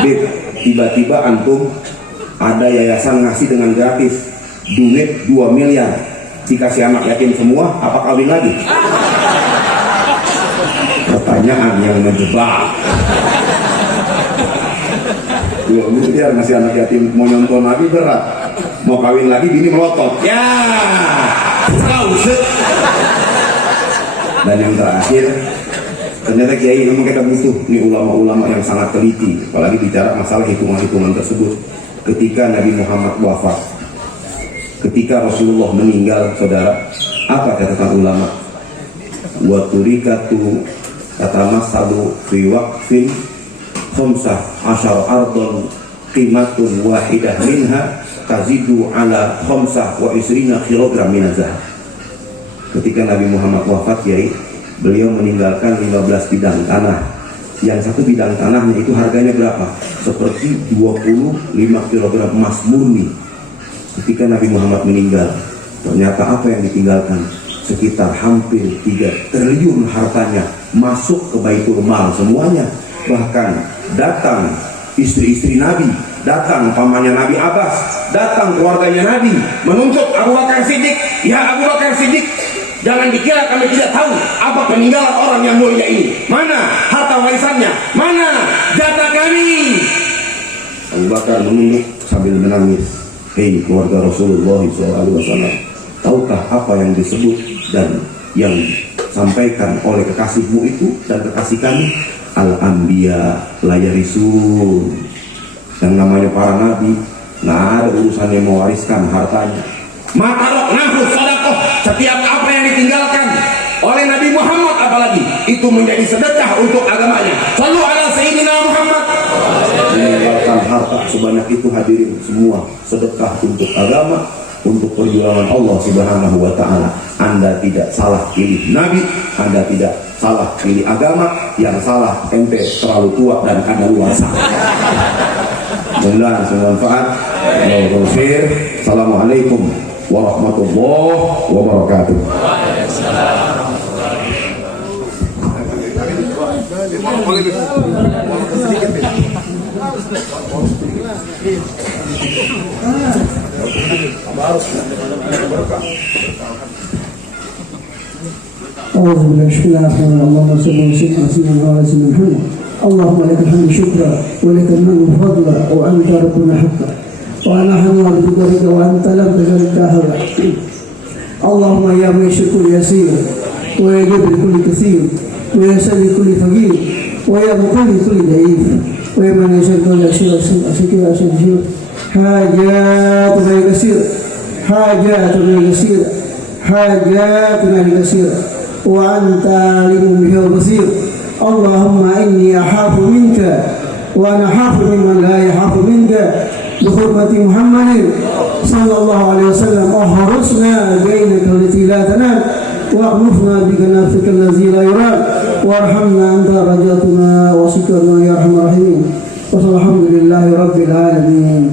Bib, tiba-tiba antum ada yayasan ngasih dengan gratis duit 2 miliar, dikasih anak yatim semua, apa kawin lagi? Pertanyaan yang menjebak. 2 miliar ngasih anak yatim, mau nyontoh Nabi berat, mau kawin lagi bini melotot. Ya, tahu sih. Dan yang terakhir, ternyata Kiai memang kita butuh nih ulama-ulama yang sangat teliti, apalagi bicara masalah hitungan-hitungan tersebut. Ketika Nabi Muhammad wafat, ketika Rasulullah meninggal, saudara, apa catatan ulama? Wa turikatu tatamasalu fi waqfin 15 ardon qimatun wahidah minha tazidu ala 25 kg min zahab. Ketika Nabi Muhammad wafat, Kiai, beliau meninggalkan 15 bidang tanah. Yang satu bidang tanahnya itu harganya berapa? Seperti 25 kg emas murni. Ketika Nabi Muhammad meninggal, ternyata apa yang ditinggalkan? Sekitar hampir 3 triliun hartanya masuk ke Baitul Mal semuanya. Bahkan datang istri-istri Nabi, datang pamannya Nabi Abbas, datang keluarganya Nabi menuntut Abu Bakar Siddiq. Ya Abu Bakar Siddiq, jangan dikira kami tidak tahu apa peninggalan orang yang mulia ini. Mana harta warisannya? Mana jatah kami? Abu Bakar menunduk sambil menangis. Hei keluarga Rasulullah SAW, tahukah apa yang disebut dan yang disampaikan oleh kekasihmu itu dan kekasih kami? Al-Anbiya la yarisun. Yang namanya para nabi nggak ada urusannya mewariskan hartanya. Matarok nahus sodakoh, setiap apa yang ditinggalkan oleh Nabi Muhammad apalagi itu menjadi sedekah untuk agamanya. Shallu ala Sayyidina Muhammad. Meninggalkan harta sebanyak itu hadirin semua sedekah untuk agama, untuk perjuangan Allah Subhanahu wa taala. Anda tidak salah pilih nabi, Anda tidak salah pilih agama, yang salah ente terlalu tua dan kadaluarsa. Mudah-mudahan bermanfaat. Assalamualaikum warahmatullahi wabarakatuh. أعوذ بالله بسم الله الرحمن الرحيم اللهم صل وسلم على سيدنا محمد اللهم لك الحمد شكرا ولك المنن فضلا وأنت ربنا حقا ونحن عبدك بك وأنت لم تزل كهلا اللهم يا من الشكر يسير ويا جبر كل كثير ويا سيد كل فقير ويا مقل كل ضعيف ويا من يشهد كل أشياء أشياء حاجاتنا كثير حاجاتنا كثير حاجاتنا كثيرة وأنت عليم بها وبصير اللهم إني أخاف منك وأنا أخاف ممن لا يخاف منك بحرمة محمد صلى الله عليه وسلم احرسنا بينك التي لا تنام واغمسنا بكنافك الذي لا يرام وارحمنا أنت رجاتنا وشكرنا يا أرحم الراحمين والحمد لله رب العالمين.